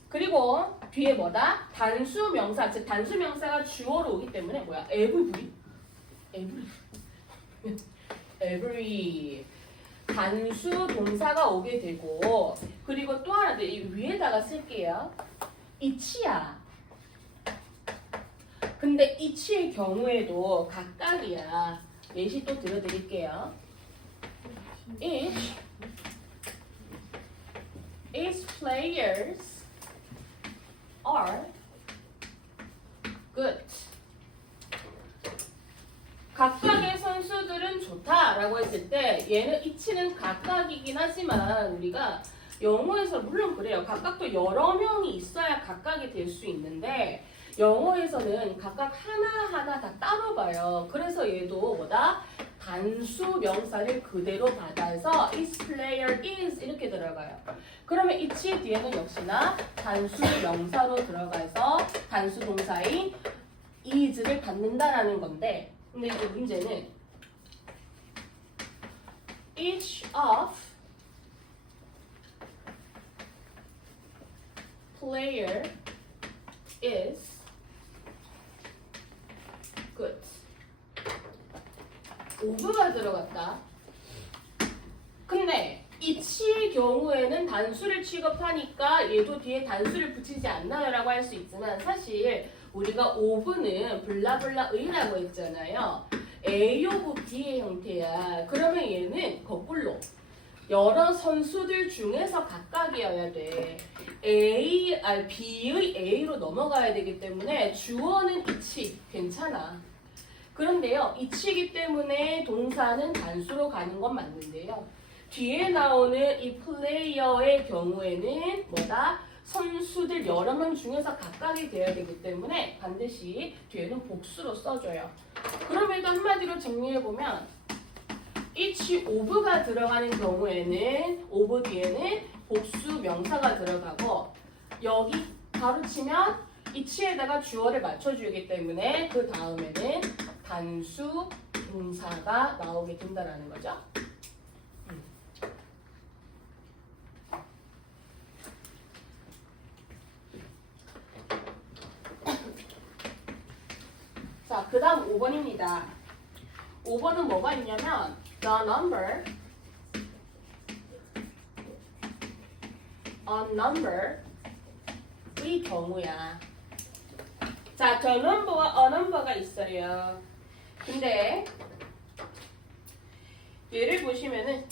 그리고 뒤에 뭐다? 단수 명사, 즉 단수 명사가 주어로 오기 때문에 뭐야? every. every. 단수 동사가 오게 되고, 그리고 또 하나 더 이 위에다가 쓸게요. each야. 근데 each의 경우에도 각각이야. 예시 또 들어드릴게요. each players are good. 각각의 선수들은 좋다라고 했을 때 얘는 each는 각각이긴 하지만 우리가 영어에서 물론 그래요. 각각도 여러 명이 있어야 각각이 될 수 있는데 영어에서는 각각 하나하나 다 따로 봐요. 그래서 얘도 뭐다? 단수 명사를 그대로 받아서 is player is 이렇게 들어가요. 그러면 each 뒤에는 역시나 단수 명사로 들어가서 단수 동사인 is를 받는다라는 건데, 근데 이제 문제는 each of player is good. of가 들어갔다. 근데 each의 경우에는 단수를 취급하니까 얘도 뒤에 단수를 붙이지 않나요? 라고 할 수 있지만 사실 우리가 of는 블라블라의라고 했잖아요. A of B의 형태야. 그러면 얘는 거꾸로 여러 선수들 중에서 각각이어야 돼. B의 A로 넘어가야 되기 때문에 주어는 each 괜찮아. 그런데요, each이기 때문에 동사는 단수로 가는 건 맞는데요. 뒤에 나오는 이 플레이어의 경우에는 뭐다? 선수들 여러 명 중에서 각각이 되어야 되기 때문에 반드시 뒤에는 복수로 써줘요. 그럼에도 한마디로 정리해보면 each of가 들어가는 경우에는 of 뒤에는 복수 명사가 들어가고 여기 가로치면 each에다가 주어를 맞춰주기 때문에 그 다음에는 단수 동사가 나오게 된다는 거죠. 자, 그 다음 5번입니다. 5번은 뭐가 있냐면 the number a number의 경우야. 자, the number와 a number가 있어요. 근데 얘를 보시면은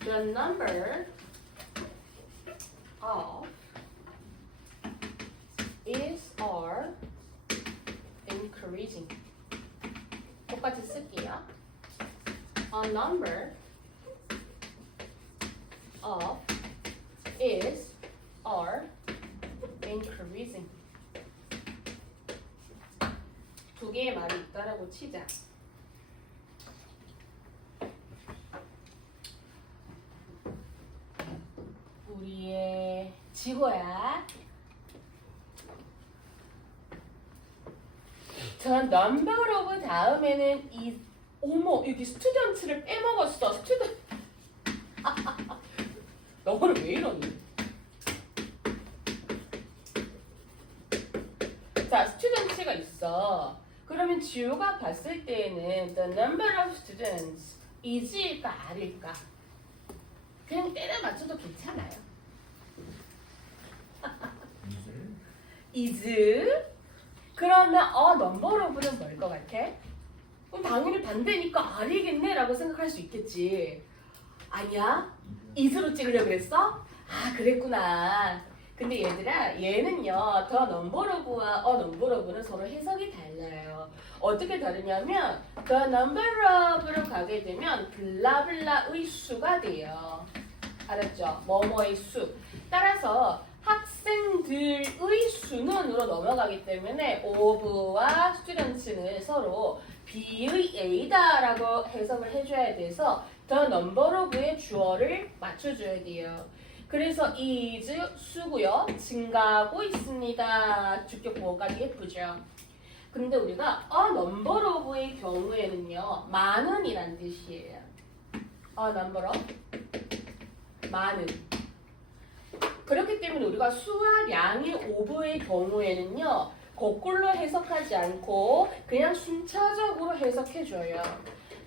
the number of is are increasing. 똑같이 쓸게요. A number of is are increasing. 두 개의 말이 있다라고 치자. 우리의 지호야. 저 number of 다음에는 이 어머 여기 스튜던트를 빼먹었어. 스튜던트. 너는 왜 이러니? 자, 스튜던트가 있어. 그러면 지호가 봤을 때에는 the number of students is일까 are일까? 그냥 때려 맞춰도 괜찮아요. is. 그러면 number of는 뭘 것 같아? 그럼 당연히 반대니까 are이겠네 라고 생각할 수 있겠지. 아니야? is로 찍으려고 그랬어? 아, 그랬구나. 근데 얘들아, 얘는요, the number of와 a number of는 서로 해석이 달라요. 어떻게 다르냐면 the number of로 가게 되면 블라블라의 수가 돼요. 알았죠? 뭐뭐의 수. 따라서 학생들의 수는으로 넘어가기 때문에 of와 students는 서로 B의 A다라고 해석을 해줘야 돼서 the number of의 주어를 맞춰줘야 돼요. 그래서 is 수고요. 증가하고 있습니다. 주격 보호까지 예쁘죠. 근데 우리가 a number of의 경우에는요. 많은이란 뜻이에요. a number of 많은. 그렇기 때문에 우리가 수와 양의 of의 경우에는요. 거꾸로 해석하지 않고 그냥 순차적으로 해석해줘요.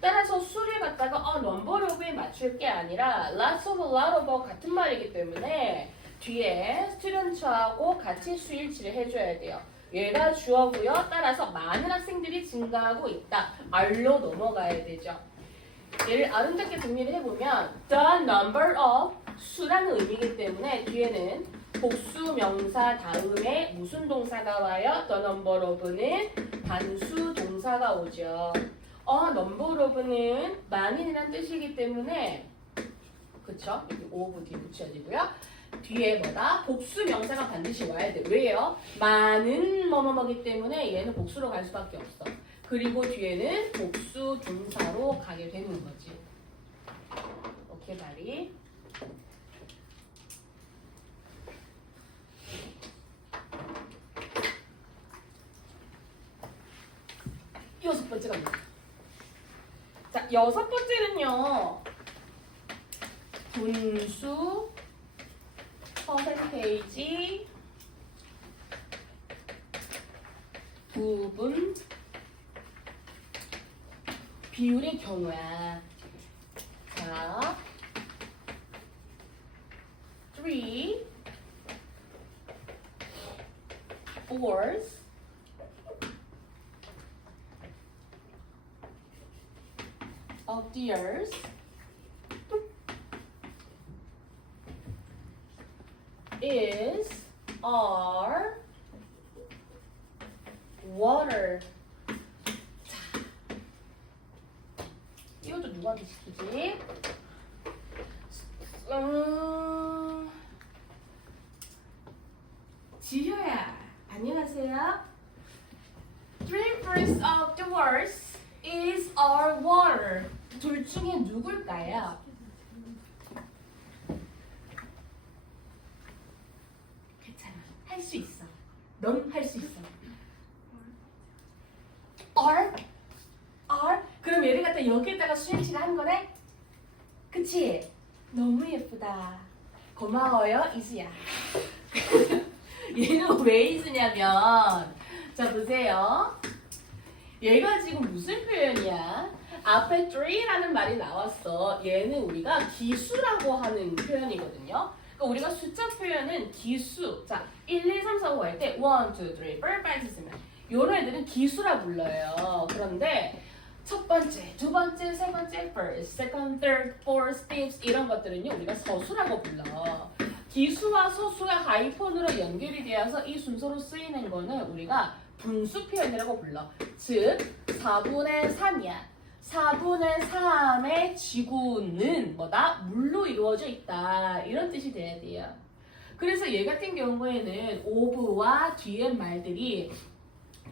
따라서 수를 갖다가 number of에 맞출 게 아니라 lots of, lot of 같은 말이기 때문에 뒤에 student하고 같이 수일치를 해줘야 돼요. 얘가 주어고요. 따라서 많은 학생들이 증가하고 있다. R로 넘어가야 되죠. 얘를 아름답게 정리를 해보면 the number of 수라는 의미이기 때문에 뒤에는 복수 명사 다음에 무슨 동사가 와요? the number of는 단수 동사가 오죠. number of는 많이라는 뜻이기 때문에 그쵸? 여기 of 뒤에 붙여지고요. 뒤에 뭐다? 복수 명사가 반드시 와야 돼. 왜요? 많은 뭐뭐뭐기 때문에 얘는 복수로 갈 수밖에 없어. 그리고 뒤에는 복수 동사로 가게 되는 거지. 오케이, 다리. 여섯 번째가 뭐야? 자, 여섯 번째는요. 분수, 퍼센테이지, 부분, 비율의 경우야. 자, 3, 4s, of the earth is our water. 자, 이것도 누구한테 시키지? 지효야, 안녕하세요. 3/4 of the earth is our water. 둘 중에 누굴까요? 괜찮아. 할 수 있어. 넌 할 수 있어. R? R? 그럼 얘를 갖다 여기에다가 수일치를 한 거네? 그치? 너무 예쁘다. 고마워요, 이수야. 얘는 왜 이수냐면 자, 보세요. 얘가 지금 무슨 표현이야? 앞에 3라는 말이 나왔어. 얘는 우리가 기수라고 하는 표현이거든요. 그러니까 우리가 숫자 표현은 기수. 자, 1, 2, 3, 4, 5 할 때 1, 2, 3, 4, 5 있으면 요런 애들은 기수라 불러요. 그런데 첫 번째, 두 번째, 세 번째, first, second, third, fourth, fifth 이런 것들은요. 우리가 서수라고 불러. 기수와 서수가 하이폰으로 연결이 되어서 이 순서로 쓰이는 거는 우리가 분수 표현이라고 불러. 즉 4분의 3이야. 4분의 3의 지구는 뭐다? 물로 이루어져 있다. 이런 뜻이 돼야 돼요. 그래서 얘 같은 경우에는 of와 뒤에 말들이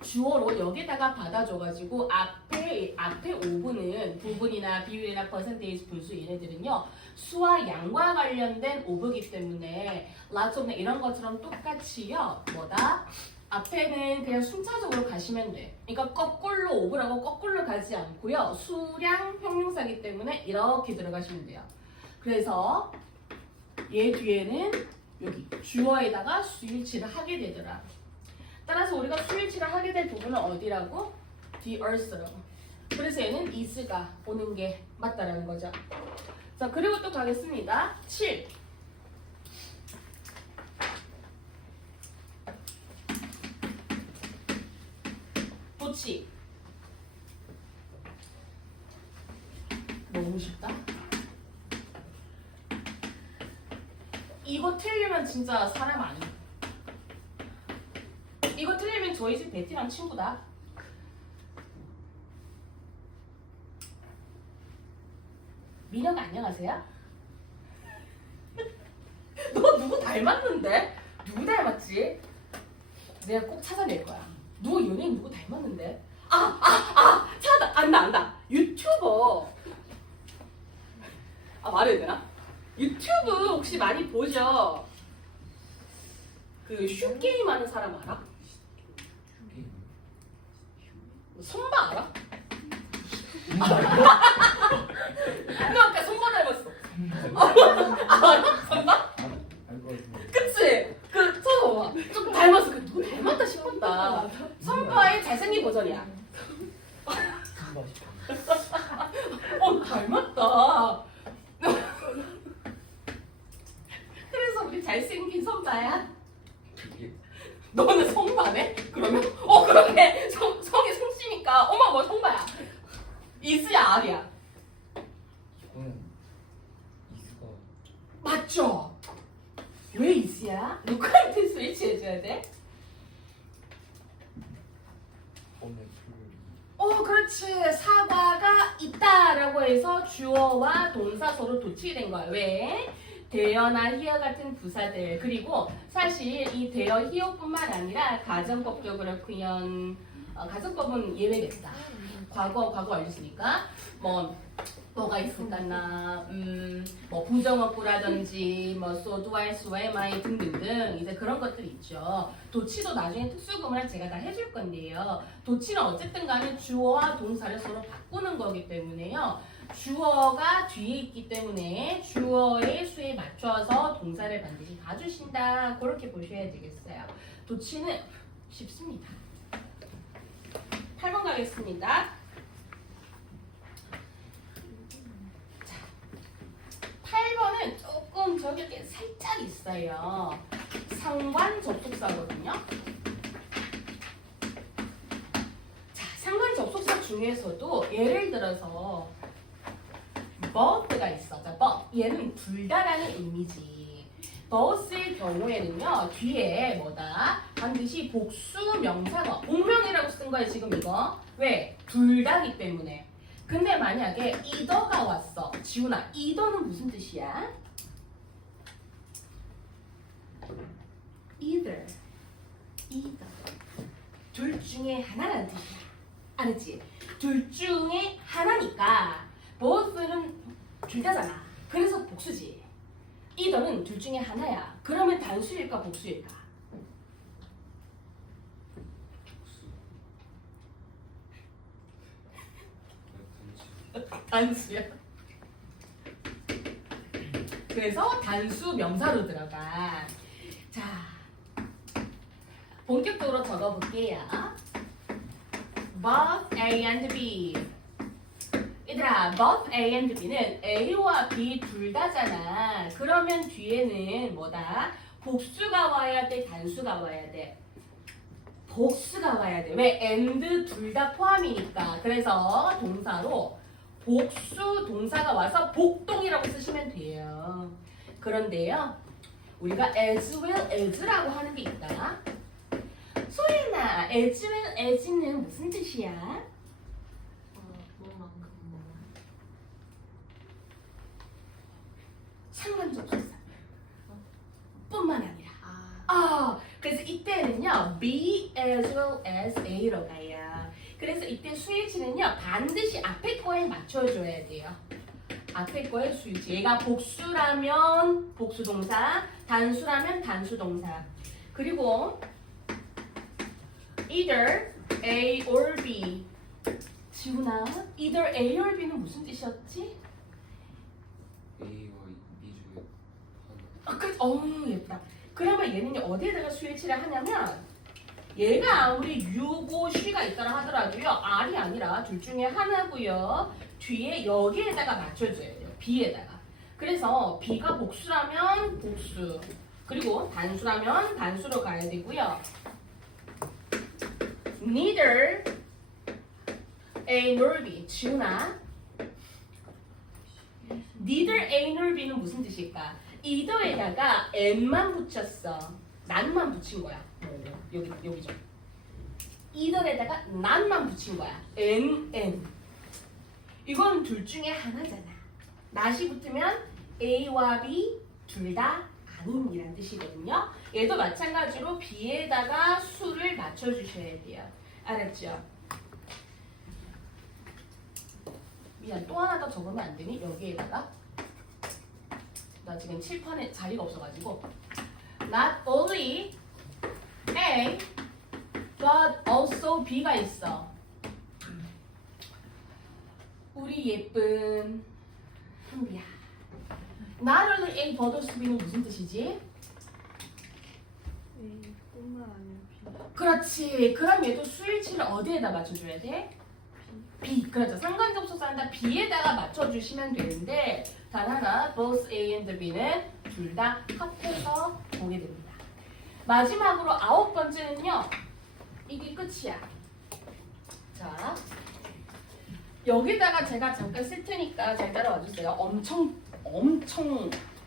주어로 여기다가 받아줘가지고 앞에 of는 부분이나 비율이나 퍼센테이지 분수 얘네들은요. 수와 양과 관련된 of이기 때문에 lots of 이런 것처럼 똑같이요. 뭐다? 앞에는 그냥 순차적으로 가시면 돼. 그러니까 거꾸로 of라고 거꾸로 가지 않고요. 수량 형용사이기 때문에 이렇게 들어가시면 돼요. 그래서 얘 뒤에는 여기 주어에다가 수일치를 하게 되더라. 따라서 우리가 수일치를 하게 될 부분은 어디라고? the earth라고. 그래서 얘는 is가 오는 게 맞다라는 거죠. 자, 그리고 또 가겠습니다. 7. 도치. 너무 쉽다. 이거 틀리면 진짜 사람 아니야. 이거 틀리면 저희 집 베티랑 친구다. 민혁아 안녕하세요. 너 누구 닮았는데? 누구 닮았지? 내가 꼭 찾아낼 거야. 누구 연예인 누구 닮았는데? 찾아. 안다. 유튜버. 말해야 되나? 유튜브 혹시 많이 보죠? 그 슛게임 하는 사람 알아? 손바 알아? 너 아까 손바 닮았어. 알아? 손바? 그치? 그 좀 닮았어. 누구 닮았다 싶었다. 손바의 잘생긴 버전이야. 닮았다. 그래서 우리 잘생긴 손바야. 너는 손바네? 그러면? 그러네. 성이 송씨니까 엄마 뭐 손바야. 이수야 아리야. 이거는 이수가 맞죠? 왜 이수야? 누구한테 스위치 해줘야 돼? 오늘 토요일이 그렇지. 사과가 있다라고 해서 주어와 동사 서로 도치된 거야. 왜? 대여나 히어 같은 부사들, 그리고 사실 이 대여 히어뿐만 아니라 가정법도 그렇고요. 가정법은 예외겠다. 과거 알려주니까 뭐가 있을까나 뭐 부정어구라든지 뭐 소두알 수와의 마이 등등등 이제 그런 것들 있죠. 도치도 나중에 특수구문을 제가 다 해줄 건데요. 도치는 어쨌든 간에 주어와 동사를 서로 바꾸는 거기 때문에요. 주어가 뒤에 있기 때문에 주어의 수에 맞춰서 동사를 반드시 봐주신다. 그렇게 보셔야 되겠어요. 도치는 쉽습니다. 8번 가겠습니다. 자, 8번은 조금 저기 이렇게 살짝 있어요. 상관 접속사거든요. 자, 상관 접속사 중에서도 예를 들어서 both가 있어. 자, both. 얘는 둘 다라는 의미지. both의 경우에는요, 뒤에 뭐다? 반드시 복수 명사가, 복명이라고 쓴 거야, 지금 이거. 왜? 둘 다기 때문에. 근데 만약에 either가 왔어. 지훈아, either는 무슨 뜻이야? either. 둘 중에 하나라는 뜻이야. 알았지? 둘 중에 하나니까 both는 둘 다잖아. 그래서 복수지. either는 둘 중에 하나야. 그러면 단수일까 복수일까? 단수야. 그래서 단수 명사로 들어가. 자, 본격적으로 적어볼게요. both A and B. 얘들아, both A and B는 A와 B 둘 다잖아. 그러면 뒤에는 뭐다? 복수가 와야 돼, 단수가 와야 돼? 복수가 와야 돼. 왜? and 둘 다 포함이니까. 그래서 동사로 복수 동사가 와서 복동이라고 쓰시면 돼요. 그런데요, 우리가 as well as라고 하는 게 있다. 소연아, as well as는 무슨 뜻이야? 상관접속사 뿐만 아니라 그래서 이때는요 be as well as A로 가요. 그래서 이때 수일치는요 반드시 앞에 거에 맞춰줘야 돼요. 앞에 거에 수일치. 얘가 복수라면 복수동사, 단수라면 단수동사. 그리고 either A or B. 지훈아, either A or B는 무슨 뜻이었지? A와 B 중에 예쁘다. 그러면 얘는 어디에다가 수일치를 하냐면 얘가 아무리 U고 She가 있다라 하더라도요 R이 아니라 둘 중에 하나고요. 뒤에 여기에다가 맞춰줘야 돼요. B에다가. 그래서 B가 복수라면 복수, 그리고 단수라면 단수로 가야 되고요. Neither A nor B. 지훈아, neither A nor B는 무슨 뜻일까? either에다가 n만 붙였어. not만 붙인 거야. 여기죠. either에다가 not만 붙인 거야. n. 이건 둘 중에 하나잖아. not이 붙으면 A와 B 둘 다 아닌이란 뜻이거든요. 얘도 마찬가지로 B에다가 수를 맞춰주셔야 돼요. 알았죠? 미안, 또 하나 더 적으면 안 되니? 여기에다가 나 지금 칠판에 자리가 없어가지고. Not only A, but also B가 있어. 우리 예쁜 한비야. Not only A, but also B는 무슨 뜻이지? A뿐만 아니라 B. 그렇지. 그럼 얘도 수일치를 어디에다 맞춰줘야 돼? B. 그렇죠. 상관접속사한다 B에다가 맞춰주시면 되는데 단 하나, both A and B는 둘 다 합해서 보게 됩니다. 마지막으로 9번째는요. 이게 끝이야. 자, 여기다가 제가 잠깐 쓸 테니까 잘 따라와 주세요. 엄청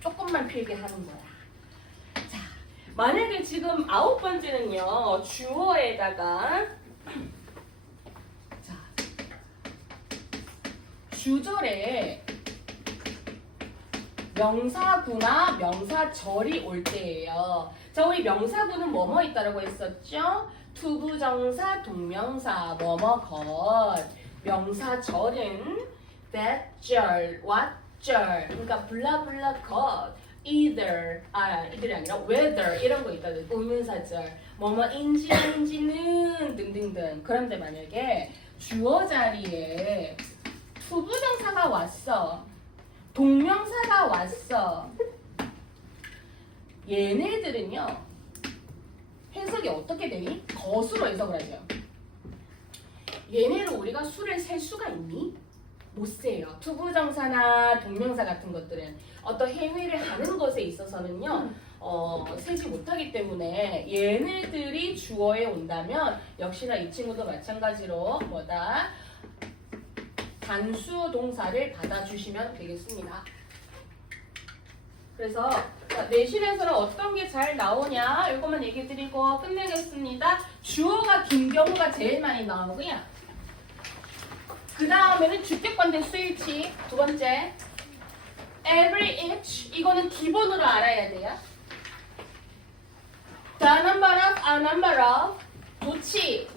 조금만 필기하는 거야. 자, 만약에 지금 9번째는요. 주어에다가 자, 주절에 명사구나 명사절이 올 때예요. 자, 우리 명사구는 뭐뭐 있다라고 했었죠? 투부정사, 동명사, 뭐뭐 것. 명사절은 that 절, what 절. 그러니까 블라블라 것. either이 아니라 whether 이런 거 있다든. 의문사절. 뭐뭐인지 아닌지는 등등등. 그런데 만약에 주어 자리에 투부정사가 왔어. 동명사가 왔어. 얘네들은요. 해석이 어떻게 되니? 것으로 해석을 하죠. 얘네를 우리가 수를 셀 수가 있니? 못 세요. 투부정사나 동명사 같은 것들은 어떤 행위를 하는 것에 있어서는요. 세지 못하기 때문에 얘네들이 주어에 온다면 역시나 이 친구도 마찬가지로 뭐다? 단수 동사를 받아주시면 되겠습니다. 그래서 내신에서는 어떤 게 잘 나오냐 이것만 얘기 드리고 끝내겠습니다. 주어가 긴 경우가 제일 많이 나오고요. 그 다음에는 주격관대 수일치 두 번째 every, each 이거는 기본으로 알아야 돼요. The number of, a number of 도치